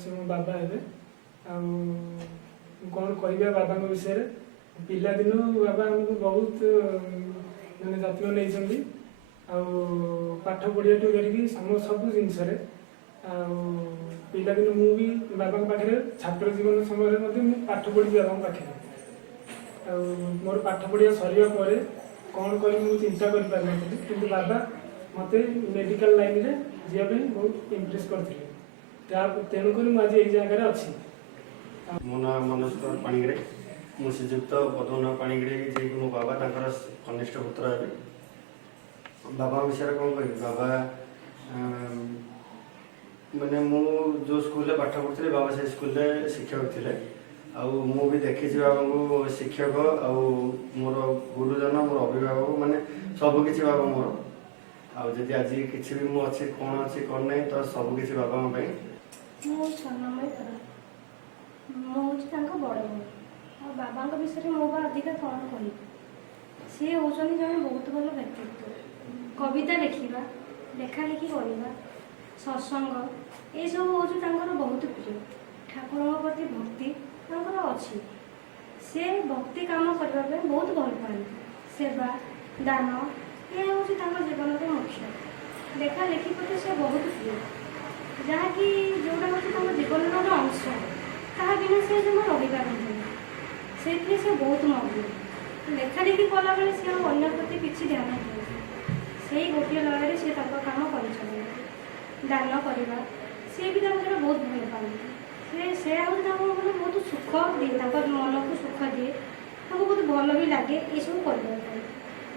ସେ ମୋ ବାବା ହେବେ। ଆଉ କ'ଣ କହିବା ବାବାଙ୍କ ବିଷୟରେ, ପିଲାଦିନୁ ବାବା ଆମକୁ ବହୁତ ମାନେ ଯତ୍ନ ନେଇଛନ୍ତି ଆଉ ପାଠ ପଢ଼ିବାଠୁ ଧରିକି ସବୁ ଜିନିଷରେ। ଆଉ ପିଲାଦିନୁ ମୁଁ ବି ବାବାଙ୍କ ପାଖରେ ଛାତ୍ର ଜୀବନ ସମୟରେ ମଧ୍ୟ ମୁଁ ପାଠ ପଢ଼ିବି ବାବାଙ୍କ ପାଖରେ। ଆଉ ମୋର ପାଠ ପଢ଼ିବା ସରିବା ପରେ କ'ଣ କରିବି ମୁଁ ଚିନ୍ତା କରିପାରିନଥିଲି, କିନ୍ତୁ ବାବା ମୋତେ ମେଡ଼ିକାଲ ଲାଇନରେ ଯିବା ପାଇଁ ବହୁତ ଇମ୍ପ୍ରେସ୍ କରିଥିଲେ। ତେଣୁକରି ମୁଁ ଆଜି ଏଇ ଜାଗାରେ ଅଛି। ମୋ ନାଁ ମନୋଜ କୁମାର ପାଣିଗ୍ରାହୀ। ମୁଁ ଶ୍ରୀଯୁକ୍ତ ପଦ୍ମନାଭ ପାଣିଗ୍ରାହୀ, ଯିଏକି ମୋ ବାବା ତାଙ୍କର କନିଷ୍ଠ ପୁତ୍ର ହେବେ। ବାବାଙ୍କ ବିଷୟରେ କ'ଣ କହିବି, ବାବା ମାନେ ମୁଁ ଯେଉଁ ସ୍କୁଲରେ ପାଠ ପଢ଼ୁଥିଲି ବାବା ସେ ସ୍କୁଲରେ ଶିକ୍ଷକ ଥିଲେ। ଆଉ ମୁଁ ବି ଦେଖିଛି ବାବାଙ୍କୁ ଶିକ୍ଷକ ଆଉ ମୋର ଗୁରୁଜନ, ମୋର ଅଭିଭାବକ, ମାନେ ସବୁକିଛି ବାବା ମୋର। ଆଉ ଯଦି ଆଜି କିଛି ବି ମୁଁ ଅଛି କ'ଣ ନାହିଁ ତ ସବୁକିଛି ବାବାଙ୍କ ପାଇଁ। ମୁଁ ସ୍ୱର୍ଣ୍ଣମୟୀ ଧର, ମୁଁ ହେଉଛି ତାଙ୍କ ବଡ଼ ଭଉଣୀ। ଆଉ ବାବାଙ୍କ ବିଷୟରେ ମୁଁ ବା ଅଧିକା କ'ଣ କହିବି। ସିଏ ହେଉଛନ୍ତି ଜଣେ ବହୁତ ଭଲ ବ୍ୟକ୍ତିତ୍ୱ। କବିତା ଲେଖିବା, ଲେଖାଲେଖି କରିବା, ସତ୍ସଙ୍ଗ ଏସବୁ ହେଉଛି ତାଙ୍କର ବହୁତ ପ୍ରିୟ। ଠାକୁରଙ୍କ ପ୍ରତି ଭକ୍ତି ତାଙ୍କର ଅଛି। ସେ ଭକ୍ତି କାମ କରିବା ପାଇଁ ବହୁତ ଭଲ ପାଆନ୍ତି। ସେବା ଦାନ ଏ ହେଉଛି ତାଙ୍କ ଜୀବନର ମୁଖ୍ୟ। ଲେଖାଲେଖି ପ୍ରତି ସେ ବହୁତ ପ୍ରିୟ, ଯାହାକି ଯେଉଁଟା ହେଉଛି ତାଙ୍କ ଜୀବନର ଗୋଟେ ଅଂଶ। ତାହା ବିନା ସେ ଜମା ରହିପାରନ୍ତିନି। ସେଇଥିରେ ସେ ବହୁତ ମଗ୍ନ। ଲେଖାଲେଖି କଲାବେଳେ ସେ ଆଉ ଅନ୍ୟ ପ୍ରତି କିଛି ଧ୍ୟାନ ଦିଅନ୍ତି। ସେଇ ଗୋଟିଏ ଲୟରେ ସେ ତାଙ୍କ କାମ କରିଚାଲନ୍ତି। ଦାନ କରିବା ସିଏ ବି ତାଙ୍କ ସେଇଟା ବହୁତ ଭଲ ପାଆନ୍ତି। ସେ ହେଉଛି ତାଙ୍କ ମାନେ ବହୁତ ସୁଖ ଦିଏ, ତାଙ୍କ ମନକୁ ସୁଖ ଦିଏ, ତାଙ୍କୁ ବହୁତ ଭଲ ବି ଲାଗେ ଏସବୁ କରିବା ପାଇଁ।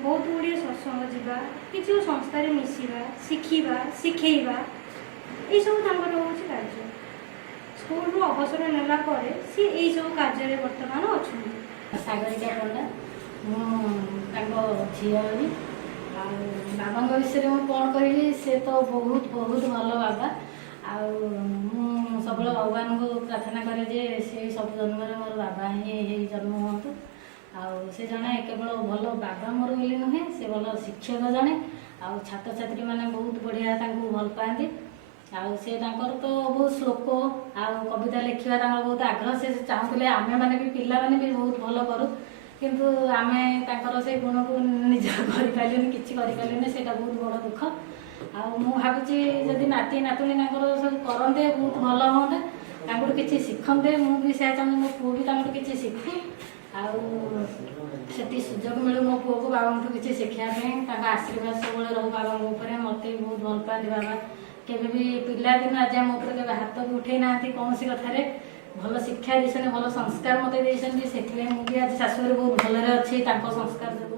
ବହୁତ ଗୁଡ଼ିଏ ସତ୍ସଙ୍ଗ ଯିବା, କିଛି ସଂସ୍ଥାରେ ମିଶିବା, ଶିଖିବା, ଶିଖେଇବା ଏଇସବୁ ତାଙ୍କର ହେଉଛି କାର୍ଯ୍ୟ। ସ୍କୁଲରୁ ଅବସର ନେଲା ପରେ ସିଏ ଏଇସବୁ କାର୍ଯ୍ୟରେ ବର୍ତ୍ତମାନ ଅଛନ୍ତି। ସାଗରିକା ପଣ୍ଡା, ମୁଁ ତାଙ୍କ ଝିଅ ହେବି। ଆଉ ବାବାଙ୍କ ବିଷୟରେ ମୁଁ କ'ଣ କହିବି, ସେ ତ ବହୁତ ବହୁତ ଭଲ ବାବା। ଆଉ ମୁଁ ସବୁବେଳେ ଭଗବାନଙ୍କୁ ପ୍ରାର୍ଥନା କରେ ଯେ ସେଇ ସବୁ ଜନ୍ମରେ ମୋର ବାବା ହିଁ ହେଇ ଜନ୍ମ ହୁଅନ୍ତୁ। ଆଉ ସେ ଜଣେ କେବଳ ଭଲ ବାବା ମୋର ବୋଲି ନୁହେଁ, ସେ ଭଲ ଶିକ୍ଷକ ଜଣେ। ଆଉ ଛାତ୍ରଛାତ୍ରୀମାନେ ବହୁତ ବଢ଼ିଆ ତାଙ୍କୁ ଭଲ ପାଆନ୍ତି। ଆଉ ସେ ତାଙ୍କର ତ ବହୁତ ଶ୍ଲୋକ ଆଉ କବିତା ଲେଖିବା ତାଙ୍କର ବହୁତ ଆଗ୍ରହ। ସେ ଚାହୁଁଥିଲେ ଆମେମାନେ ବି ପିଲାମାନେ ବି ବହୁତ ଭଲ କରୁ, କିନ୍ତୁ ଆମେ ତାଙ୍କର ସେଇ ଗୁଣକୁ ନିଜ କରିପାରିଲୁନି, କିଛି କରିପାରିଲୁନି, ସେଇଟା ବହୁତ ବଡ଼ ଦୁଃଖ। ଆଉ ମୁଁ ଭାବୁଛି ଯଦି ନାତି ନାତୁଣୀ ତାଙ୍କର ସବୁ କରନ୍ତେ ବହୁତ ଭଲ ହୁଅନ୍ତା, ତାଙ୍କଠୁ କିଛି ଶିଖନ୍ତେ। ମୁଁ ବି ସେୟା ଚାହୁଁଛି ମୋ ପୁଅ ବି ତାଙ୍କଠୁ କିଛି ଶିଖୁ, ଆଉ ସେତିକି ସୁଯୋଗ ମିଳୁ ମୋ ପୁଅକୁ ବାବାଙ୍କଠୁ କିଛି ଶିଖିବା ପାଇଁ। ତାଙ୍କ ଆଶୀର୍ବାଦ ସବୁବେଳେ ରହୁ ବାବାଙ୍କ ଉପରେ। ମୋତେ ବି ବହୁତ ଭଲ ପାଆନ୍ତି ବାବା। କେବେ ବି ପିଲାଦିନ ଆଜି ଆମ ଉପରେ କେବେ ହାତ ବି ଉଠେଇ ନାହାନ୍ତି କୌଣସି କଥାରେ। ଭଲ ଶିକ୍ଷା ଦେଇଛନ୍ତି, ଭଲ ସଂସ୍କାର ମୋତେ ଦେଇଛନ୍ତି। ସେଥିପାଇଁ ମୁଁ ବି ଆଜି ଶାଶୁଘରେ ବହୁତ ଭଲରେ ଅଛି ତାଙ୍କ ସଂସ୍କାର ଯୋଗୁଁ।